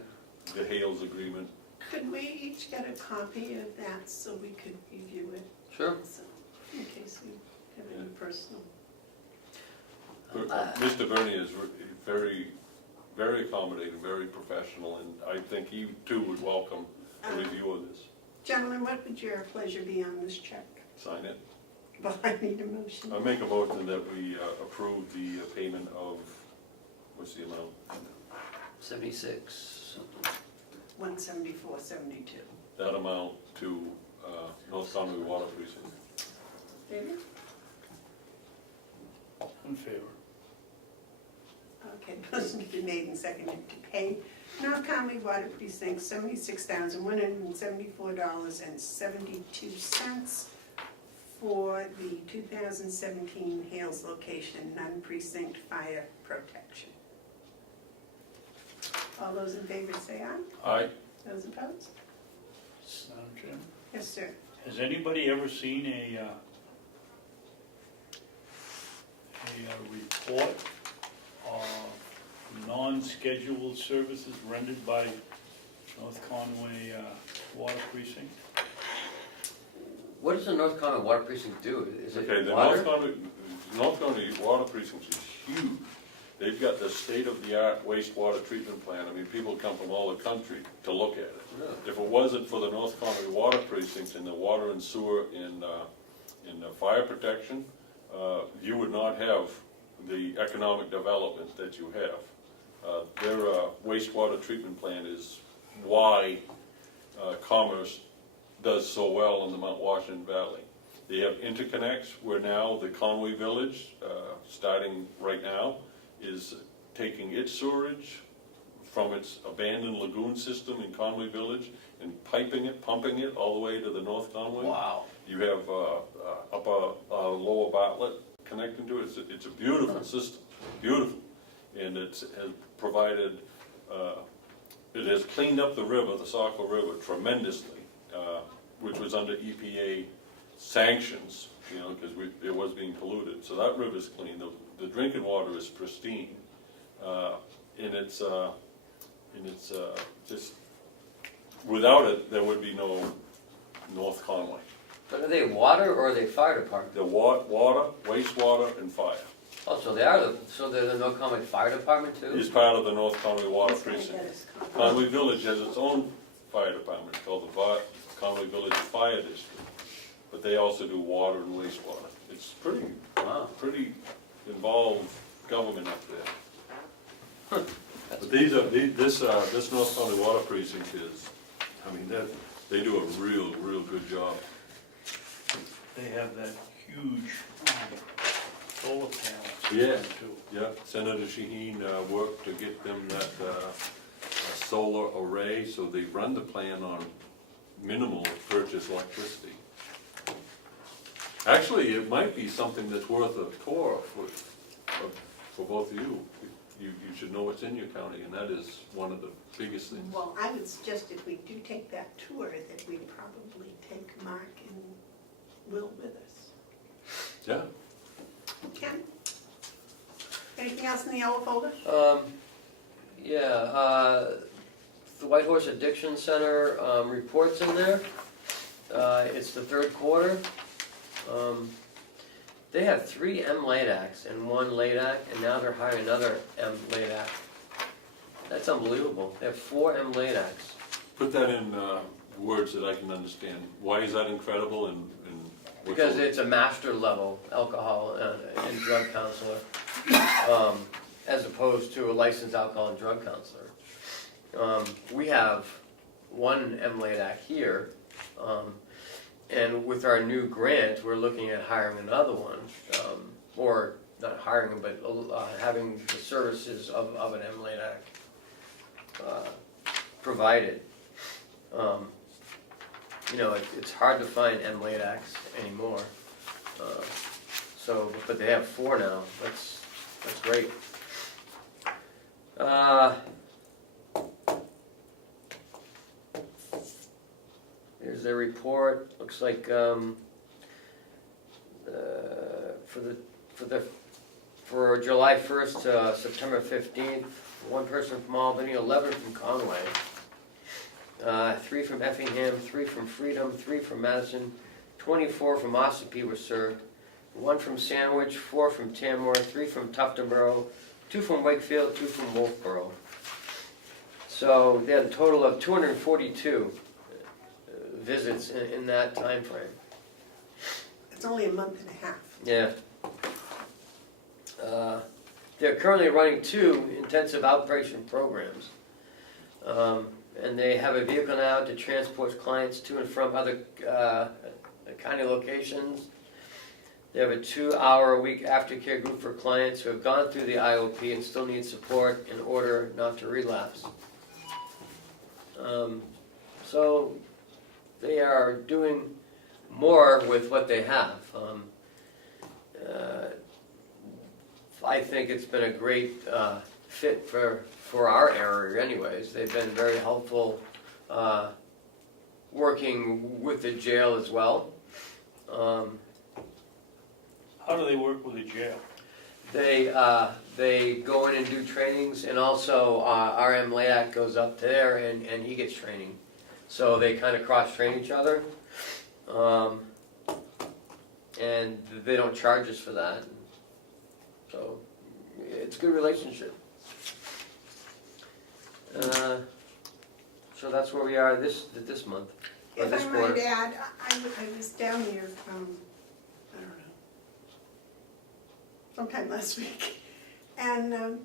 the Hales agreement. Could we each get a copy of that so we could review it? Sure. So, in case we have any personal. Mr. Bernier is very, very accommodating, very professional, and I think he too would welcome a review of this. Gentlemen, what would your pleasure be on this check? Sign it. Well, I need a motion. I make a motion that we approve the payment of, what's the amount? 76, something. 174.72. That amount to North Conway Water Precinct. David? In favor. Okay, motion to be made and seconded to pay North Conway Water Precinct $76,174.72 for the 2017 Hales location, non-precinct fire protection. All those in favor say aye. Aye. Those opposed? Madam Chairman, Yes, sir. has anybody ever seen a report of non-scheduled services rendered by North Conway Water Precinct? What does the North Conway Water Precinct do? Is Okay, it the water? North County Water Precinct is huge. They've got the state-of-the-art wastewater treatment plant. I mean, people come from all the country to look at it. Really? If it wasn't for the North Conway Water Precinct and the water and sewer in fire protection, you would not have the economic development that you have. Their wastewater treatment plant is why commerce does so well in the Mount Washington Valley. They have interconnects where now the Conway Village, starting right now, is taking its sewerage from its abandoned lagoon system in Conway Village and piping it, pumping it all the way to the North Conway. Wow. You have Lower Bartlett connecting to it. It's a beautiful system, beautiful. And it has provided, it has cleaned up the river, the Saco River, tremendously, which was under EPA sanctions, you know, because it was being polluted. So that river's clean. The drinking water is pristine. And it's just, without it, there would be no North Conway. But are they water or are they fire department? The water, wastewater, and fire Oh, so they're the North Conway Fire Department too? is part of the North Conway Water He's gonna Precinct. get us copies. Conway Village has its own fire department called the Conway Village Fire District, but they also do water and wastewater. It's Wow. pretty involved government up there. That's But this North County Water Precinct is, I mean, they do a real good job. They have that huge solar panel. Yeah. Too. Yeah, Senator Shaheen worked to get them that solar array, so they run the plan on minimal purchase electricity. Actually, it might be something that's worth a tour for both of you. You should know what's in your county, and that is one of the biggest things. Well, I would suggest if we do take that tour, that we probably take Mark and Will with us. Yeah, Ken? Anything else in the yellow folder? The White Horse Addiction Center reports in there. It's the third quarter. They have 3 M LADACs and 1 LADAC, and now they're hiring another M LADAC. That's unbelievable. They have 4 MLADACs. Put that in words that I can understand. Why is that incredible and what's Because the- it's a master level alcohol and drug counselor, as opposed to a licensed alcohol and drug counselor. We have 1 MLADAC here, and with our new grant, we're looking at hiring another one, or not hiring, but having the services of an MLADAC provided. You know, it's hard to find MLADACs anymore. So, but they have 4 now. That's great. Here's their report. Looks like for July 1st to September 15th, 1 person from Albany, 11 from Conway. 3 from Effingham, 3 from Freedom, 3 from Madison, 24 from Ossipee were served, 1 from Sandwich, 4 from Tamworth, 3 from Tuftonboro, 2 from Wakefield, 2 from Wolfboro. So they had a total of 242 visits in that time frame. It's only a month and a half. Yeah. They're currently running 2 intensive outpatient programs. And they have a vehicle now to transport clients to and from other county locations. They have a 2-hour-a-week aftercare group for clients who have gone through the IOP and still need support in order not to relapse. So they are doing more with what they have. I think it's been a great fit for our area anyways. They've been very helpful working with the jail as well. How do they work with the jail? They go in and do trainings, and also our MLAC goes up there and he gets training. So they kind of cross-train each other. And they don't charge us for that. So it's a good relationship. So that's where we are this month. or If this I quarter. might add, I was down there, I don't know, sometime last week, and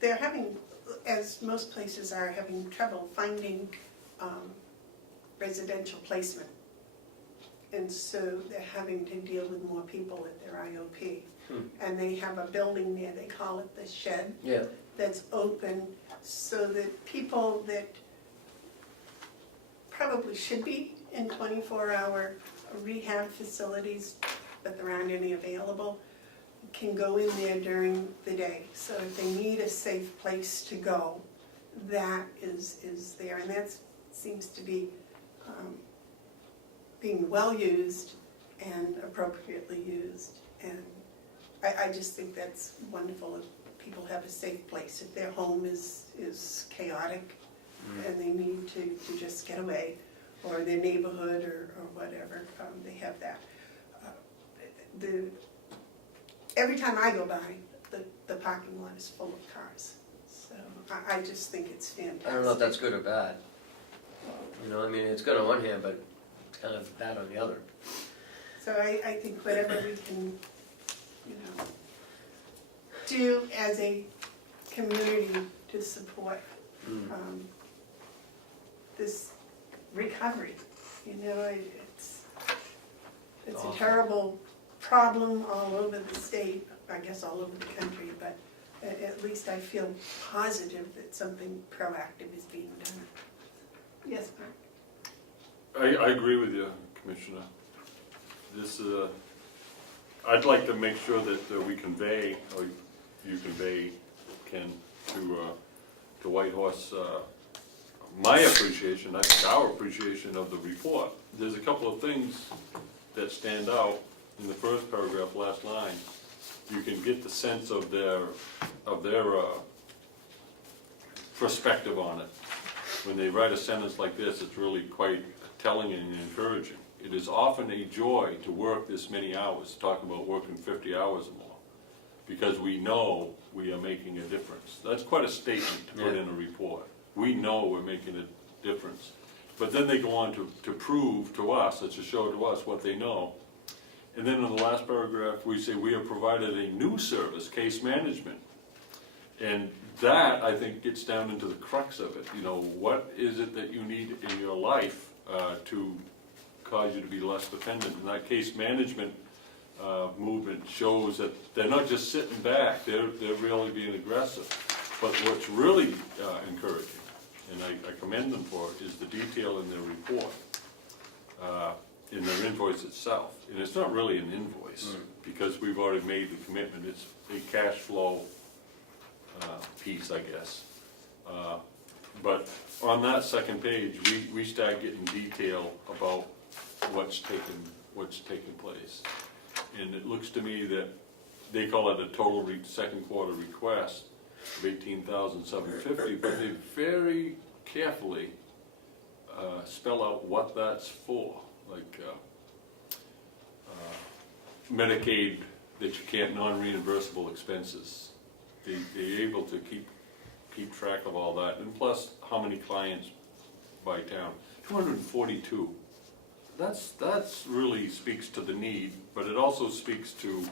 they're having, as most places are, having trouble finding residential placement. And so they're having to deal with more people at their IOP. And they have a building there, they call it the Shed, Yeah. that's open so that people that probably should be in 24-hour rehab facilities, but there aren't any available, can go in there during the day. So if they need a safe place to go, that is there. And that seems to be being well used and appropriately used. And I just think that's wonderful if people have a safe place. If their home is chaotic and they need to just get away, or their neighborhood or whatever, they have that. Every time I go by, the parking lot is full of cars. So I just think it's fantastic. I don't know if that's good or bad. You know, I mean, it's good on one hand, but it's kind of bad on the other. So I think whatever we can, do as a community to support this recovery, it's Awesome. a terrible problem all over the state, I guess all over the country, but at least I feel positive that something proactive is being done. Yes, Mark? I agree with you, Commissioner. This, I'd like to make sure that we convey, or you convey, Ken, to Whitehorse, my appreciation, I think our appreciation of the report. There's a couple of things that stand out in the first paragraph, last line. You can get the sense of their perspective on it. When they write a sentence like this, it's really quite telling and encouraging. It is often a joy to work this many hours, talk about working 50 hours or more. because we know we are making a difference. That's quite a statement to put Yeah. in a report. We know we're making a difference. But then they go on to prove to us, to show to us what they know. And then in the last paragraph, we say, we have provided a new service, case management. And that, I think, gets down into the crux of it. You know, what is it that you need in your life to cause you to be less dependent? And that case management movement shows that they're not just sitting back, they're really being aggressive. But what's really encouraging, and I commend them for it, is the detail in their report, in their invoice itself. And it's not really an invoice, because we've already made the commitment, it's a cash flow piece, I guess. But on that second page, we start getting detail about what's taken place. And it looks to me that they call it a total second quarter request of $18,750, but they very carefully spell out what that's for, like Medicaid that you can't, non-reimbursable expenses. They're able to keep track of all that, and plus how many clients by town. 242. That's really speaks to the need, but it also speaks to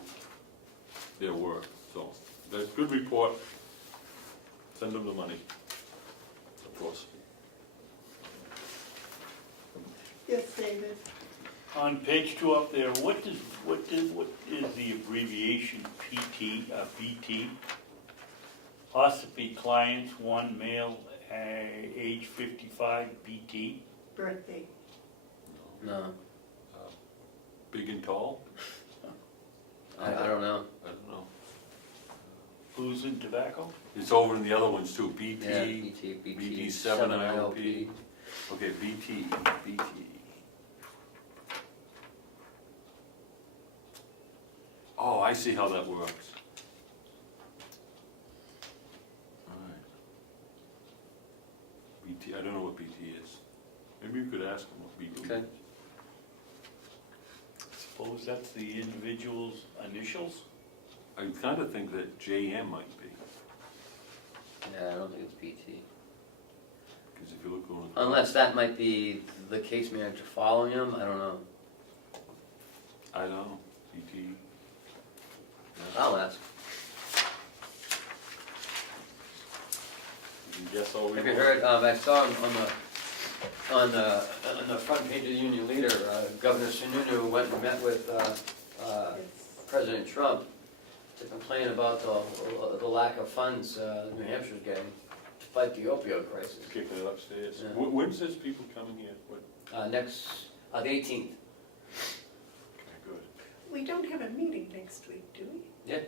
their work. So that's a good report. Send them the money, of course. Yes, David? On page 2 up there, what is the abbreviation BT? Possibly clients, 1 male, age 55, BT. Birthday. No, Big and tall? I don't know. I don't know. Who's in tobacco? It's over in the other ones too. BT, Yeah, BT, BT 7 IOP. Okay, BT. Oh, I see how that works. All right. BT, I don't know what BT is. Maybe you could ask them what BT is. Okay. Suppose that's the individual's initials? I kind of think that JM might be, Yeah, I don't think it's BT. because if you look on. Unless that might be the case manager following him, I don't know. I don't know, BT. I'll ask. You can guess all we Have you want. heard, I saw on the front page of the Union Leader, Governor Sununu went and met with Yes. President Trump to complain about the lack of funds New Hampshire's getting to fight the opioid crisis. Kicking it upstairs. Yeah. When's this people coming here? What? Next, the 18th. Okay, good. We don't have a meeting next week, do we? Yeah,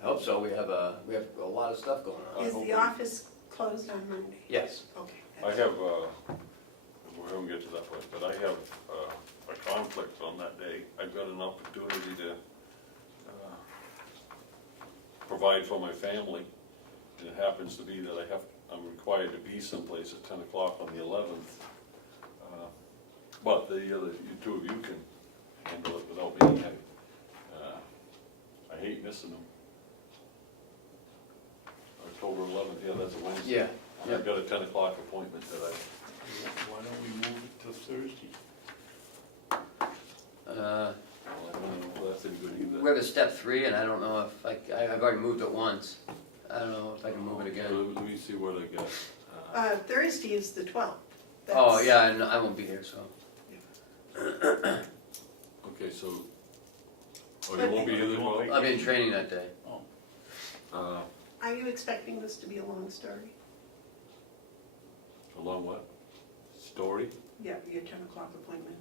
I hope so. We have a lot of stuff going on. Is the office closed on Monday? Yes. Okay. I have, we won't get to that point, but I have a conflict on that day. I've got an opportunity to provide for my family, and it happens to be that I'm required to be someplace at 10 o'clock on the 11th. But you two of you can handle it without me. I hate missing them. October 11th, yeah, that's a Wednesday. Yeah. And I've got a 10 o'clock appointment that Why don't we move it to Thursday? Uh, I don't know if that's any good either. We have a step 3, and I don't know if I've already moved it once. I don't know if I can move it again. Let me see what I got. Thursday is the 12th. Oh, That's- yeah, and I won't be here, so. Okay, so, oh, you won't be here this well? I'll be in training that day. Are you expecting this to be a long story? Along what? Story? Yeah, your 10 o'clock appointment.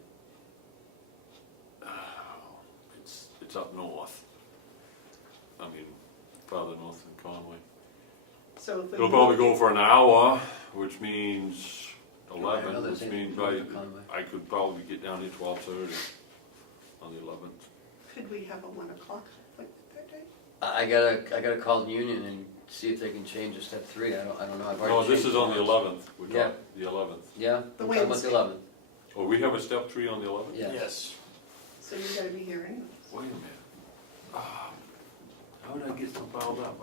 It's up north. I mean, farther north than Conway. So if It'll probably go for an hour, which means Yeah, 11, that's which it. means Conway. I could probably get down here 12:30 on the 11th. Could we have a 1 o'clock appointment that day? I gotta call the union and see if they can change to step 3. I don't know. I've already No, this changed is on it the once. 11th. We're Yeah. talking the 11th. Yeah, The we're talking about Wednesday. the 11th. Oh, we have a step 3 on the 11th? Yeah. Yes. So you gotta be here anyways. Wait a minute. How did I get so piled up?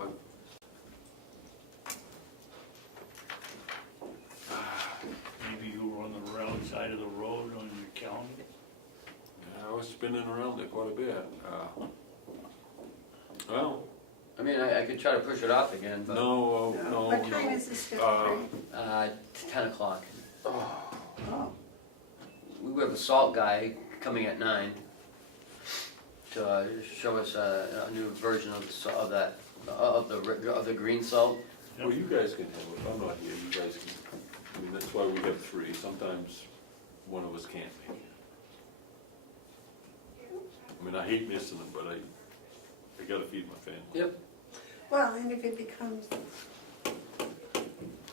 Maybe you were on the wrong side of the road on your calendar? I was spinning around there quite a bit. Well, I mean, I could try to push it off again, but, no, What time no. is this fifth Uh, grade? 10 o'clock. Oh, We have a salt guy coming at 9 to show us a new version of the, of the green salt. Well, you guys can handle it. If I'm not here, you guys can. I mean, that's why we have three. Sometimes one of us can't make it. I mean, I hate missing them, but I gotta feed my family. Yep. well, and if it becomes,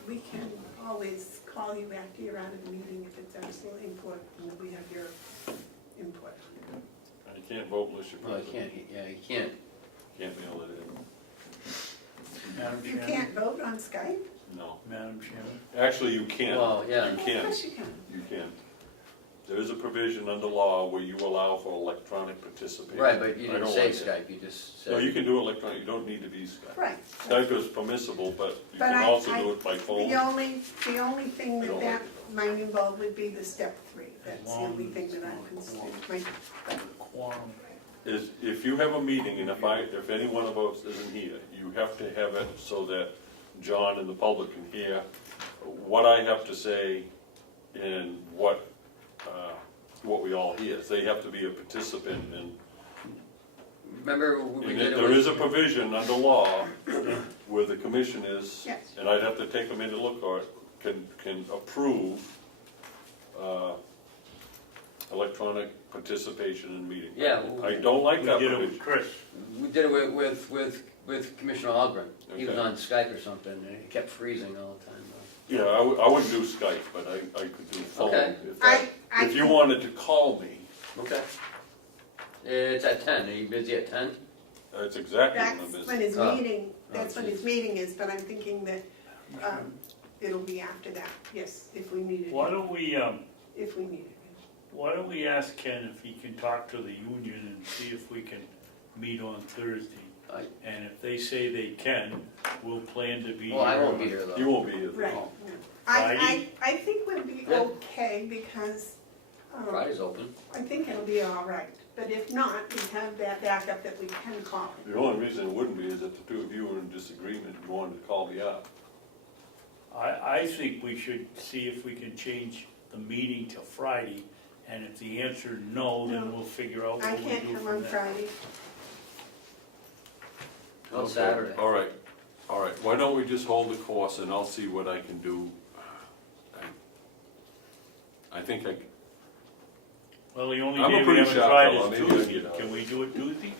we can always call you after you're out of the meeting if it's absolutely important and that we have your input. I can't vote unless you're Well, present. you can't. Can't mail it Madam You Chairman? can't vote on Skype? in. No. Madam Chairman? Actually, you can. Well, yeah. You Of can. course you can. You can. There is a provision under law where you allow for electronic participation. Right, but you I didn't don't say like that. Skype, you just said. No, you can do electronic, you don't need to be Skype. Right. Skype is permissible, but you But can I- also I- do it by phone. The only thing I don't that like might involve would be the step 3. That's the long only thing as that I it's can, not might, Quorum. Is, if you have a meeting, and if any one of us isn't here, you have to have it so that John and the public can hear what I have to say and what we all hear. So they have to be a participant, and Remember, we did it there with. is a provision under law where the commission is, Yes. and I'd have to take them in to look at it, can approve electronic participation in meetings. Yeah. I don't like We that did it provision. with Chris. We did it with Commissioner Ogren. He was Okay. on Skype or something, and it kept freezing all the time. Yeah, I wouldn't do Skype, but I could do phone. Okay. If you wanted to call me, Okay. It's at 10, are you busy at 10? that's exactly what I'm that's missing. when his Oh. meeting, that's when his geez. meeting is, but I'm thinking that it'll be after that, yes, if we need Why it, don't we, if we need it. why don't we ask Ken if he can talk to the union and see if we can meet on Thursday? I- And if they say they can, we'll plan to be here. Well, I won't be on- here though. You won't be here. Right. Oh. no. Friday? I think we'll be Yeah. okay because Friday's open. I think it'll be all right. But if not, we have that backup that we can call. The only reason it wouldn't be is if the two of you were in disagreement, you wanted to call me up. I think we should see if we can change the meeting to Friday, and if the answer no, then No. we'll figure out I what we can't do come from on there. Friday. On Okay. Saturday. All right, why don't we just hold the course and I'll see what I can do. I think Well, the only I'm a day we pretty haven't sharp tried fellow, is maybe I can Tuesday. get out. Can we do it Tuesday?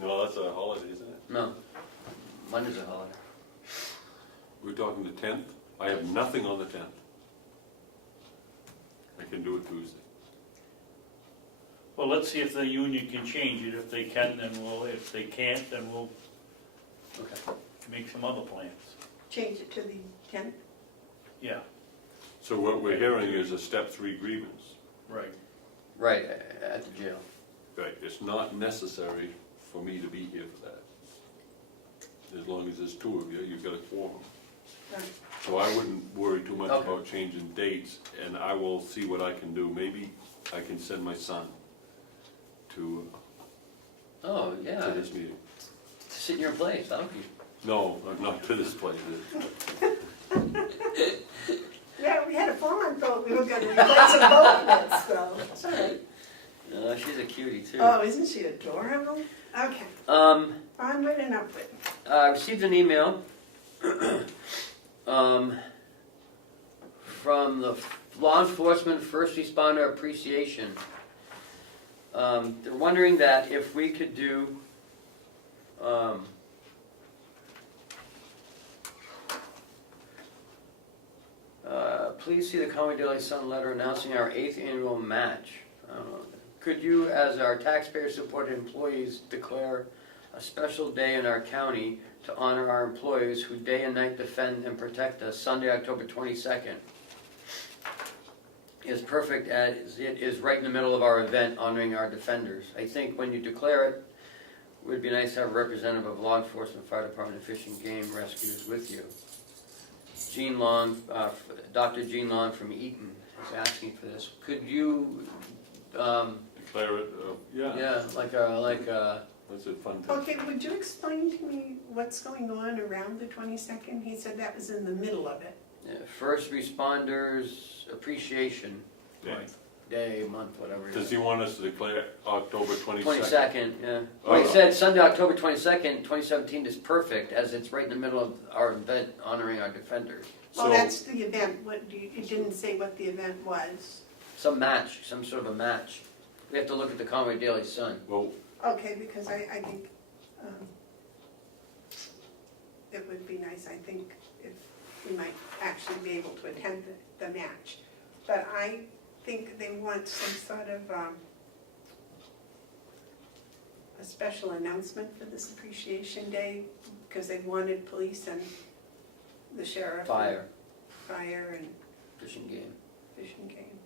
no, that's a holiday, isn't it? No. Monday's a holiday. We're talking the 10th? I have nothing on the 10th. I can do it Tuesday. Well, let's see if the union can change it. If they can, then we'll, if they can't, then we'll Okay. make some other plans. Change it to the 10th. Yeah, So what we're hearing is a step 3 grievance. right. Right, at the jail. Right, it's not necessary for me to be here for that. As long as there's two of you, you've got a quorum. Right. So I wouldn't worry too much Okay. about changing dates, and I will see what I can do. Maybe I can send my son to Oh, yeah. to this meeting. Sit in your place, that'll be. No, not to this place. Yeah, we had a fawn thought we were gonna replace a boat with, so, it's all right. She's a cutie too. Oh, isn't she adorable? Okay, onward and upward. I received an email from the Law Enforcement First Responder Appreciation. They're wondering that if we could do please see the Conway Daily Sun letter announcing our 8th annual match. Could you, as our taxpayer-supported employees, declare a special day in our county to honor our employees who day and night defend and protect us? Sunday, October 22nd is perfect as it is right in the middle of our event honoring our defenders. I think when you declare it, would be nice to have a representative of law enforcement, fire department, and fish and game rescues with you. Jean Long, Dr. Jean Long from Eaton is asking for this. Could you, Declare it, yeah, like a, That's a fun thing. Okay, would you explain to me what's going on around the 22nd? He said that was in the middle of it. first responders appreciation Yeah. day, month, whatever it Does is. he want us to declare October 22nd? 22nd, yeah. Oh. Well, he said Sunday, October 22nd, 2017 is perfect, as it's right in the middle of our event honoring our defenders. Well, So- that's the event. What do you, it didn't say what the event was. Some match, some sort of a match. We have to look at the Conway Daily Sun. Well, Okay, because I think it would be nice, I think, if we might actually be able to attend the match. But I think they want some sort of a special announcement for this Appreciation Day, because they wanted police and the sheriff. and Fire, Fire and fish and game. Fish and Game.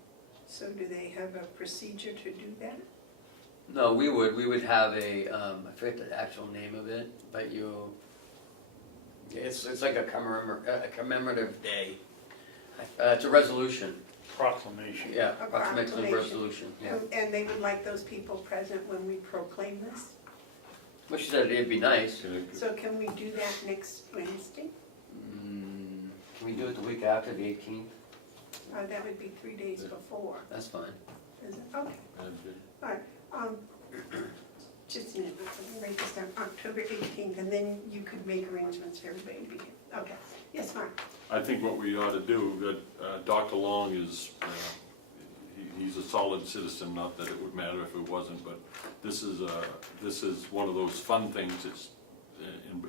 So do they have a procedure to do that? No, we would have a, I forget the actual name of it, but it's like a commemorative day. It's a resolution, Proclamation. yeah, A approximately proclamation. resolution, yeah. And they would like those people present when we proclaim this? Well, she said it'd be nice. can I- So can we do that next Wednesday? Can we do it the week after, the 18th? That would be 3 days before, That's fine. is it? Okay, all right. Just a minute, let me write this down, October 18th, and then you could make arrangements for everybody to be here. Okay, yes, fine. I think what we ought to do, Dr. Long is, he's a solid citizen, not that it would matter if it wasn't, but this is one of those fun things that's,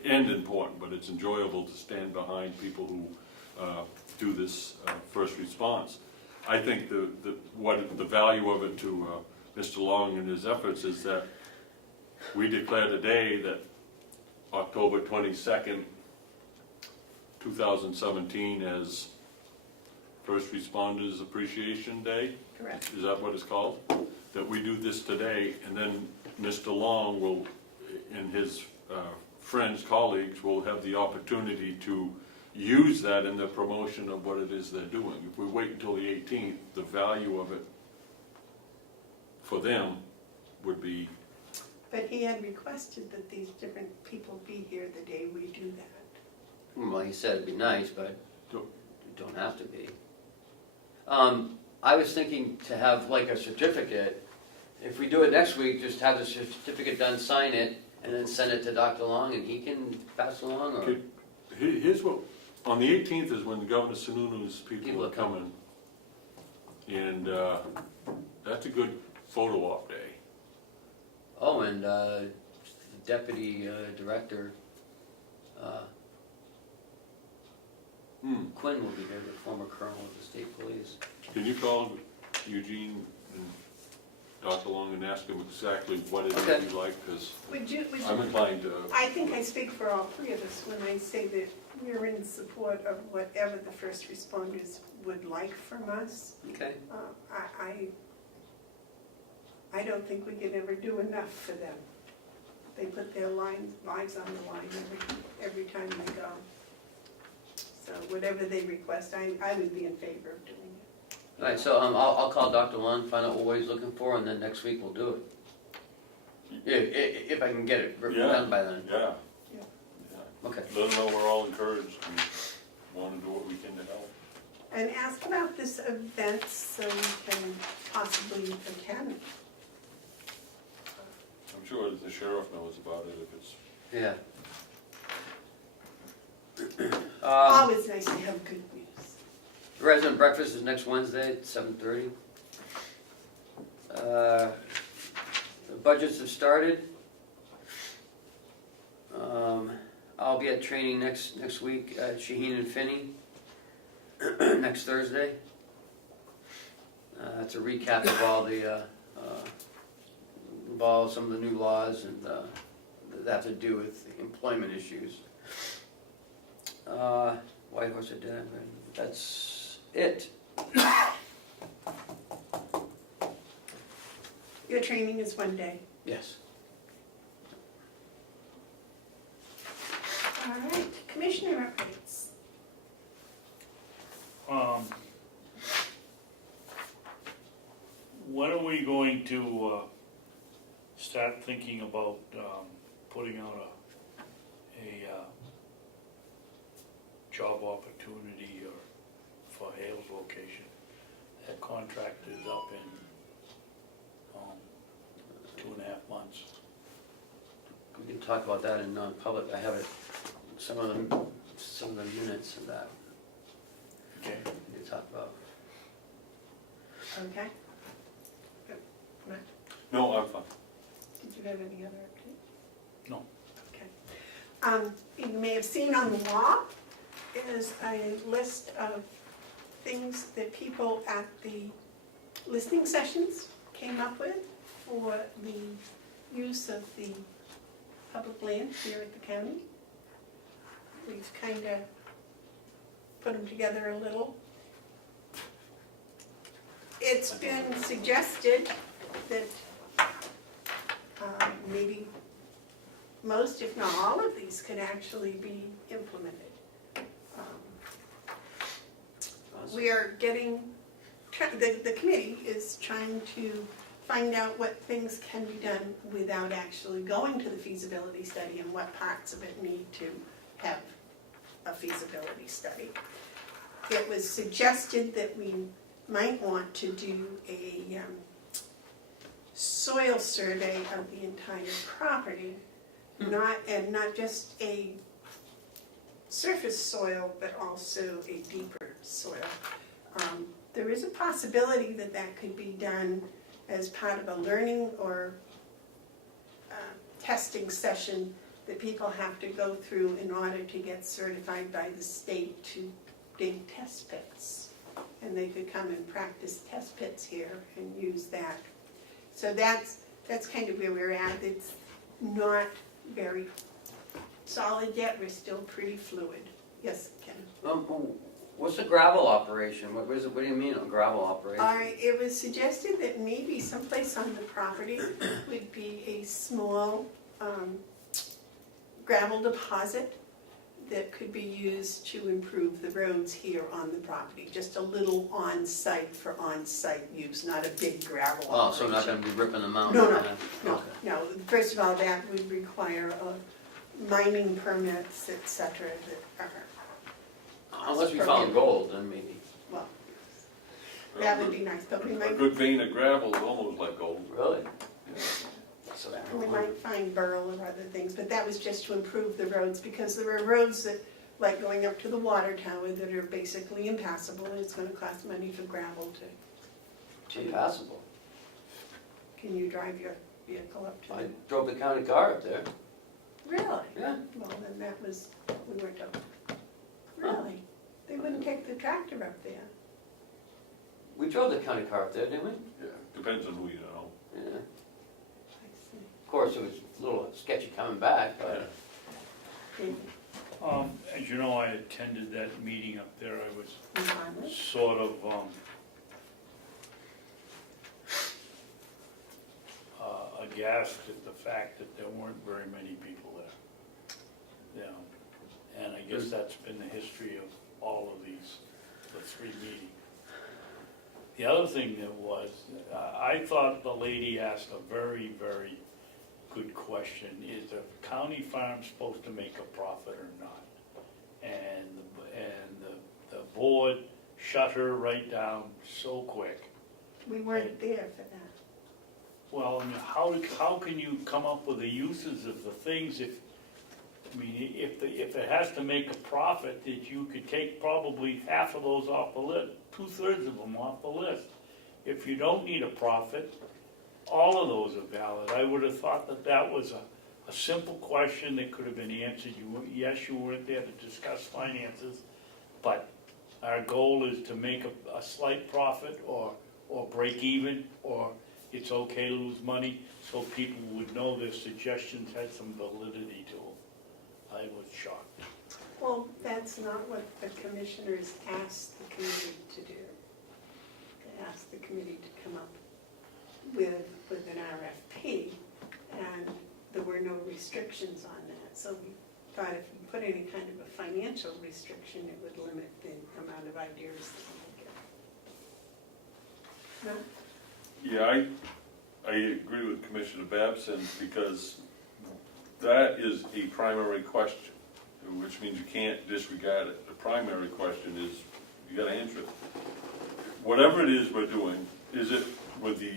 and important, but it's enjoyable to stand behind people who do this first response. I think what the value of it to Mr. Long and his efforts is that we declare today that October 22nd, 2017 as First Responders Appreciation Day. Correct. Is that what it's called? That we do this today, and then Mr. Long will, and his friends, colleagues, will have the opportunity to use that in the promotion of what it is they're doing. If we wait until the 18th, the value of it for them would be, But he had requested that these different people be here the day we do that. Well, he said it'd be nice, but Don't- you don't have to be. I was thinking to have like a certificate. If we do it next week, just have the certificate done, sign it, and then send it to Dr. Long, and he can pass along, or? Could- here's what, on the 18th is when Governor Sununu's people are coming. And that's a good photo op day. Oh, and Deputy Director Quinn will be there, the former colonel of the state police. Can you call Eugene and Dr. Long and ask him exactly what it Okay. is you like? Because Would you, I'm inclined to, I think I speak for all three of us when I say that we're in support of whatever the first responders would like from us. Okay. I don't think we can ever do enough for them. They put their lives on the line every time they go. So whatever they request, I would be in favor of doing it. All right, so I'll call Dr. Long, find out what he's looking for, and then next week we'll do it. If I can get it done by then. yeah. Yeah. Okay. Let them know we're all encouraged and want to do what we can to help. And ask about this event so we can possibly attend. I'm sure the sheriff knows about it if it's, Yeah. Always nice to have good news. Resident breakfast is next Wednesday at 7:30. The budgets have started. I'll be at training next week at Shaheen and Finney next Thursday. It's a recap of all the involve some of the new laws and that have to do with employment issues. White Horse at dinner, that's it. Your training is one day. Yes. when are we going to start thinking about putting out a job opportunity or for Hale's location? That contract is up in 2.5 months. We can talk about that in non-public. I have it, some of the minutes of that Okay. we can talk about. Okay? No, I'm fine. Did you have any other update? No. Okay. You may have seen on the wall is a list of things that people at the listening sessions came up with for the use of the public land here at the county. We've kind of put them together a little. It's been suggested that maybe most, if not all of these could actually be implemented. We are getting, the committee is trying to find out what things can be done without actually going to the feasibility study and what parts of it need to have a feasibility study. It was suggested that we might want to do a soil survey of the entire property, not just a surface soil, but also a deeper soil. There is a possibility that that could be done as part of a learning or testing session that people have to go through in order to get certified by the state to dig test pits. And they could come and practice test pits here and use that. So that's kind of where we're at. It's not very solid yet, we're still pretty fluid. Yes, Ken? What's a gravel operation? What do you mean a gravel operation? It was suggested that maybe someplace on the property would be a small gravel deposit that could be used to improve the roads here on the property. Just a little on-site for on-site use, not a big gravel Oh, operation. so we're not gonna be ripping them out? No, Okay. No, first of all, that would require mining permits, et cetera, that are, Unless we found gold, then maybe. well, that would be nice, but we A might, good vein of gravel is almost like gold. Really? So I we don't know. might find burl or other things, but that was just to improve the roads, because there are roads that, like going up to the water tower, that are basically impassable, and it's gonna cost money for gravel to, Impassable. can you drive your vehicle up to I them? drove the county car up there. Really? Yeah. Well, then that was, we weren't up. Really? They wouldn't take the tractor up there? We drove the county car up there, didn't we? Yeah, depends on who you know. Yeah. I see. Of course, it was a little sketchy coming back, but. Maybe. As you know, I attended that meeting up there. I was Environment? sort of aghast at the fact that there weren't very many people there. Yeah, and I guess that's been the history of all of these, the 3 meetings. The other thing that was, I thought the lady asked a very, very good question. Is the county farm supposed to make a profit or not? And the board shut her right down so quick. We weren't there for that. Well, I mean, how can you come up with the uses of the things if it has to make a profit, that you could take probably half of those off the list, 2/3 of them off the list. If you don't need a profit, all of those are valid. I would have thought that that was a simple question that could have been answered. Yes, you weren't there to discuss finances, but our goal is to make a slight profit or break even, or it's okay to lose money, so people would know their suggestions had some validity to them. I was shocked. Well, that's not what the commissioners asked the committee to do. They asked the committee to come up with an RFP, and there were no restrictions on that. So we thought if we put any kind of a financial restriction, it would limit the amount of ideas that we would get. No? Yeah, I agree with Commissioner Babson, because that is a primary question, which means you can't disregard it. The primary question is, you gotta answer it. Whatever it is we're doing, is it with the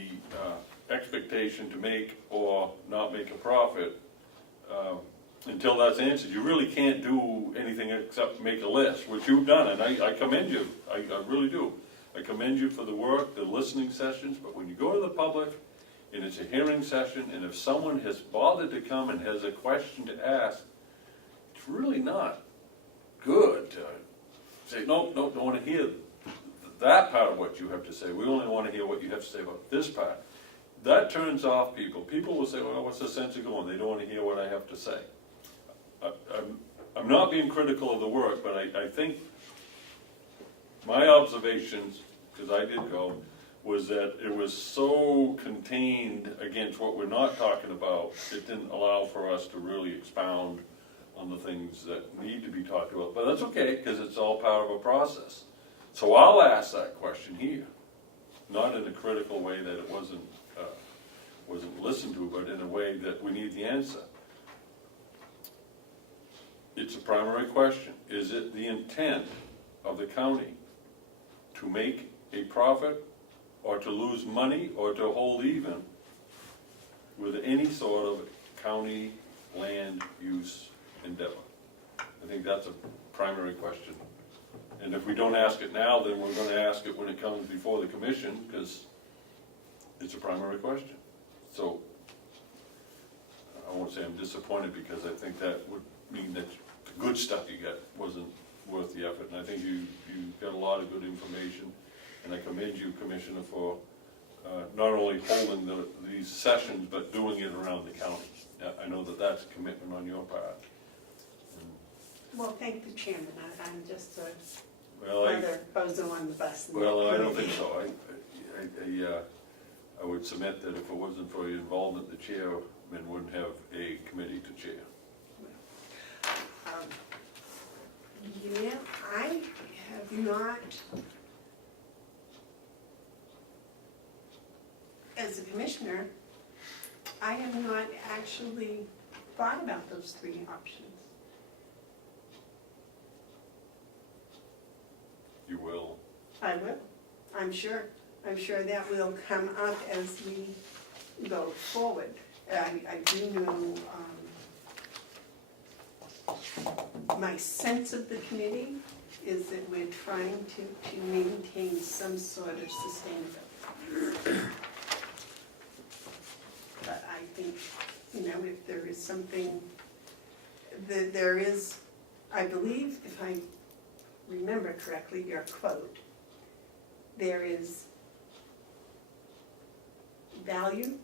expectation to make or not make a profit? Until that's answered, you really can't do anything except make a list, which you've done, and I commend you, I really do. I commend you for the work, the listening sessions, but when you go to the public, and it's a hearing session, and if someone has bothered to come and has a question to ask, it's really not good to say, no, don't wanna hear that part of what you have to say, we only wanna hear what you have to say about this part. That turns off people. People will say, well, what's the sense of going? They don't wanna hear what I have to say. I'm not being critical of the work, but I think my observations, because I did go, was that it was so contained against what we're not talking about, it didn't allow for us to really expound on the things that need to be talked about. But that's okay, because it's all part of a process. So I'll ask that question here, not in a critical way that it wasn't listened to, but in a way that we need the answer. It's a primary question. Is it the intent of the county to make a profit, or to lose money, or to hold even with any sort of county land use endeavor? I think that's a primary question. And if we don't ask it now, then we're gonna ask it when it comes before the commission, because it's a primary question. So, I won't say I'm disappointed, because I think that would mean that the good stuff you got wasn't worth the effort. And I think you got a lot of good information, and I commend you, Commissioner, for not only holding these sessions, but doing it around the county. I know that that's a commitment on your part. Well, thank the chairman, I'm just Well, another bozo on the bus. Well, I don't think so. I would submit that if it wasn't for your involvement, the chairman wouldn't have a committee to chair. Yeah, I have not, as a commissioner, I have not actually thought about those three options. You will. I will, I'm sure that will come up as we go forward. I do know, my sense of the committee is that we're trying to maintain some sort of sustainability. But I think, if there is something, there is, I believe, if I remember correctly, your quote, there is value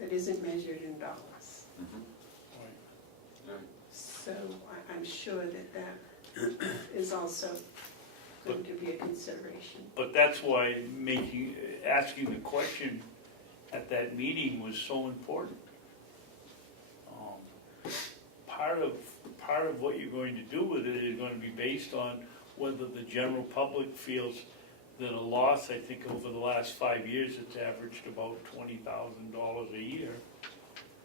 that isn't measured in dollars. Yeah. So I'm sure that is also going to be a consideration. But that's why asking the question at that meeting was so important. Part of what you're going to do with it is going to be based on whether the general public feels that a loss, I think over the last 5 years, it's averaged about $20,000 a year.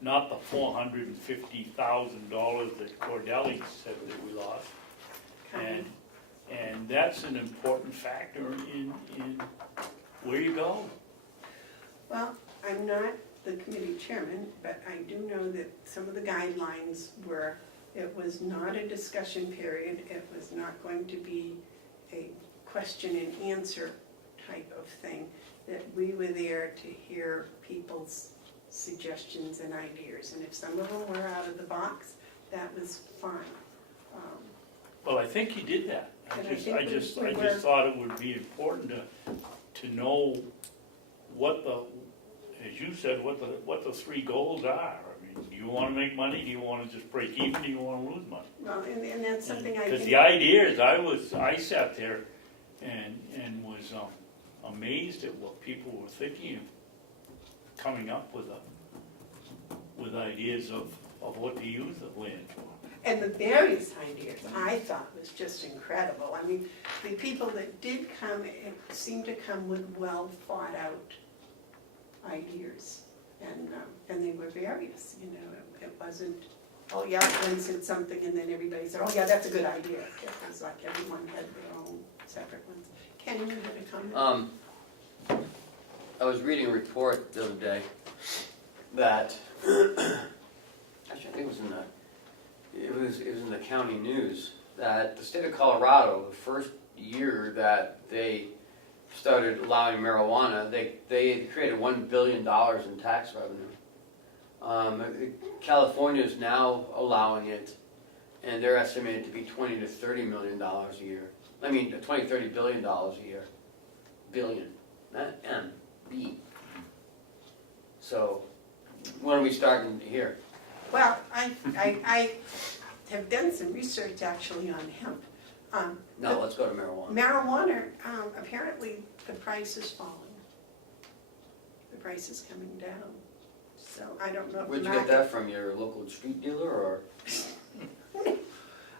Not the $450,000 that Cordelli said that we lost. And that's an important factor in where you go. Well, I'm not the committee chairman, but I do know that some of the guidelines were, it was not a discussion period, it was not going to be a question and answer type of thing, that we were there to hear people's suggestions and ideas, and if some of them were out of the box, that was fine. Well, I think you did that. And I just thought it would be important to know what as you said, what the three goals are. I mean, do you want to make money? Do you want to just break even? Do you want to lose money? Well, and that's something I think. Because the idea is, I sat there and was amazed at what people were thinking of coming up with ideas of what to use the land for. And the various ideas, I thought was just incredible. I mean, the people that did come, it seemed to come with well thought out ideas, and they were various, you know, it wasn't, oh yeah, one said something and then everybody said, oh yeah, that's a good idea. It was like everyone had their own separate ones. Ken, you had a comment? I was reading a report the other day that, actually I think it was in the county news, that the state of Colorado, the first year that they started allowing marijuana, they created $1 billion in tax revenue. California is now allowing it, and they're estimated to be $20 to $30 million a year. I mean, $20-30 billion a year. Billion, not M-B. So, when are we starting here? Well, I have done some research actually on hemp. No, let's go to marijuana. Marijuana, apparently the price is falling. The price is coming down. So I don't know if the Where'd you market. get that from, your local street dealer, or?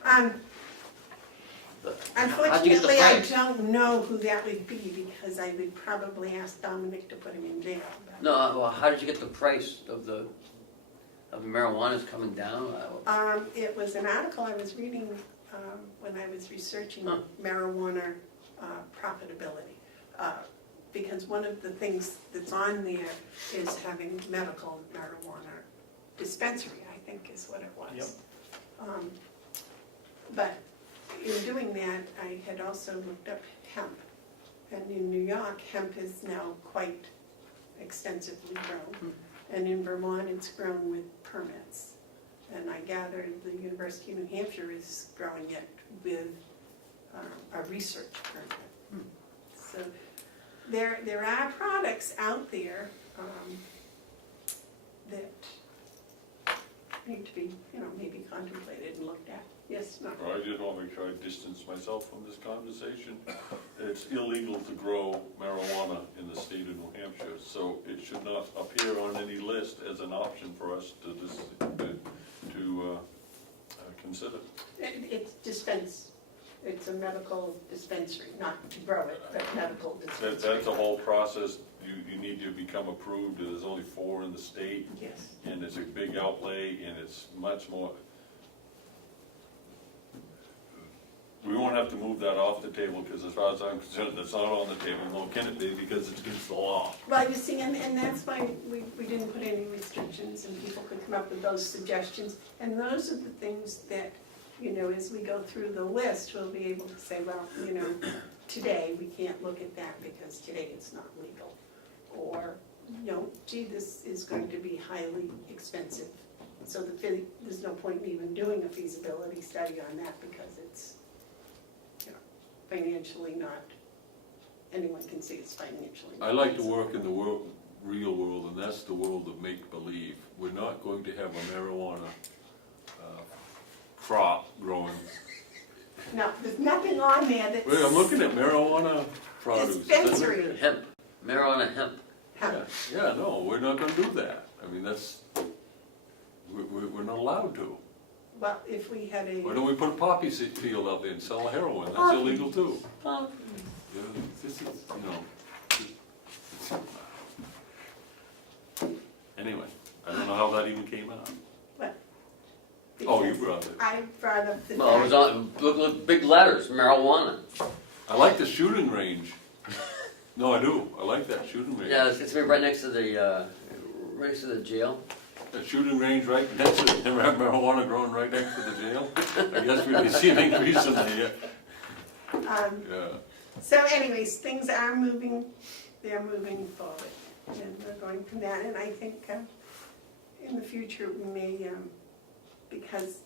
How'd you get the Unfortunately, I price? don't know who that would be because I would probably ask Dominic to put him in jail. but- No, well, how did you get the price of the marijuana's coming down? It was an article I was reading when I was researching Huh. marijuana profitability. Because one of the things that's on there is having medical marijuana dispensary, I think is what it was. But in doing that, I had also looked up hemp. And in New York, hemp is now quite extensively grown. And in Vermont, it's grown with permits. And I gather the University of New Hampshire is growing it with a research permit. So there are products out there that need to be, you know, maybe contemplated and looked at. Yes, no. I just want to make sure I distance myself from this conversation. It's illegal to grow marijuana in the state of New Hampshire, so it should not appear on any list as an option for us to consider. It's dispense, it's a medical dispensary, not to grow it, but medical dispensary. That's a whole process. You need to become approved. There's only 4 in the state, Yes. and it's a big outlay, and it's much more. We won't have to move that off the table, because as far as I'm concerned, it's not on the table, nor can it be, because it's against the law. Well, you see, and that's why we didn't put any restrictions, and people could come up with those suggestions. And those are the things that, you know, as we go through the list, we'll be able to say, well, you know, today we can't look at that because today it's not legal. Or, you know, gee, this is going to be highly expensive. So there's no point in even doing a feasibility study on that because it's, you know, financially not, anyone can see it's financially not I like to feasible. work in the real world, and that's the world of make-believe. We're not going to have a marijuana crop growing. No, there's nothing on there that's. Wait, I'm looking at marijuana produce. Dispensary. Hemp, marijuana hemp. Hemp. Yeah, no, we're not gonna do that. I mean, that's, we're not allowed to. Well, if we had a. Why don't we put a poppy field out there and sell heroin? That's Poppy. illegal too. Yeah, this is, you know. Anyway, I don't know how that even came out. Oh, you because brought it. I brought up the Well, it was fact, on, look, big letters, marijuana. I like the shooting range. No, I do. I like that shooting range. Yeah, it's right next to the jail. The shooting range right next to, never have marijuana growing right next to the jail? I guess we'd be seeing an increase in the, yeah. so anyways, things are moving, they're moving forward. And we're going from that, and I think in the future we may, because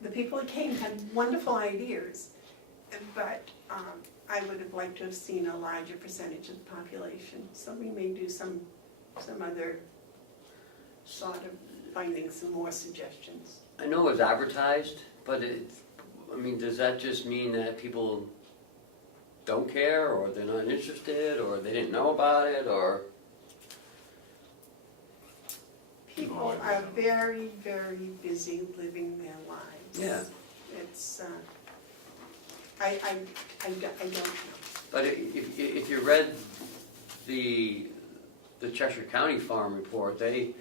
the people who came had wonderful ideas, but I would have liked to have seen a larger percentage of the population. So we may do some other sort of finding some more suggestions. I know it was advertised, but I mean, does that just mean that people don't care, or they're not interested, or they didn't know about it, or? People are very, very busy living their lives. Yeah. It's, I don't know. But if you read the the Cheshire County Farm Report, they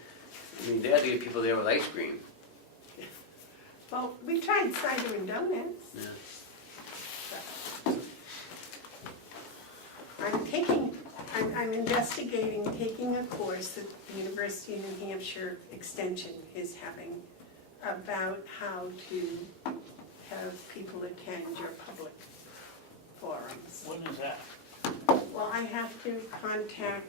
had to get people there with ice cream. Well, we tried cider and donuts. Yeah. I'm investigating, taking a course that the University of New Hampshire Extension is having about how to have people attend your public forums. When is that? Well, I have to contact,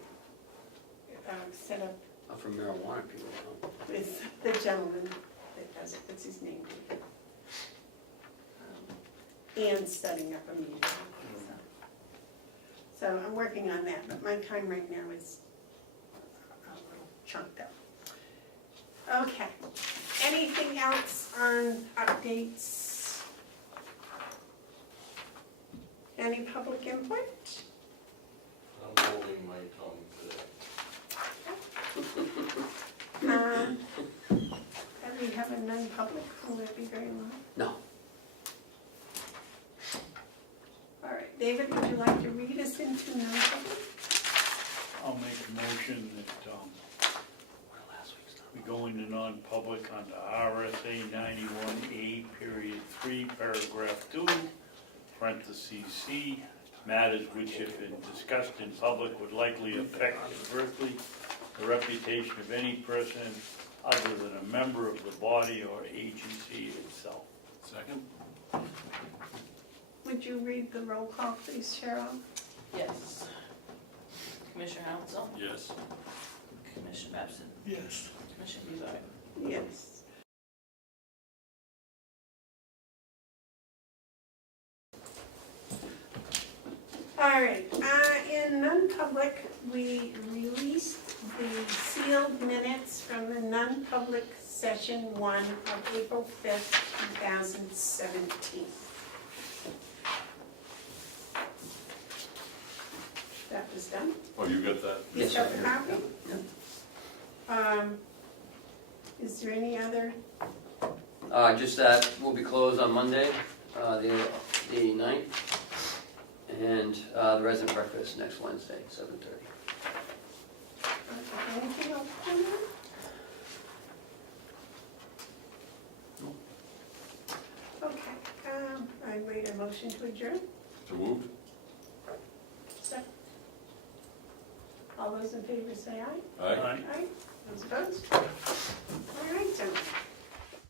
set up For marijuana people. with the gentleman that does it, what's his name? And setting up a meeting. So I'm working on that, but my time right now is a little chunked up. Okay, anything else on updates? Any public input? I'm holding my tongue today. Have we have a non-public, will that be very long? No. All right, David, would you like to read us into non-public? I'll make a motion that, we go into non-public under RSA 91A, period 3, paragraph 2, parentheses C, matters which if discussed in public would likely affect adversely the reputation of any person other than a member of the body or agency itself. Second? Would you read the roll call, please, Cheryl? Yes. Commissioner Hansel, Yes. Commissioner Babson, Yes. Commissioner Buzoy. Yes. All right, in non-public, we released the sealed minutes from the non-public session 1 of April 5th, 2017. That was done? Oh, you got that? You Yes, got sir. the copy? Yeah. Is there any other? Just that we'll be closed on Monday, the 9th, and the resident breakfast next Wednesday, 7:30. Anything else on that? Okay, I made a motion to adjourn. So moved? Second. All those in favor say aye. Aye. Aye. Those opposed? All right, so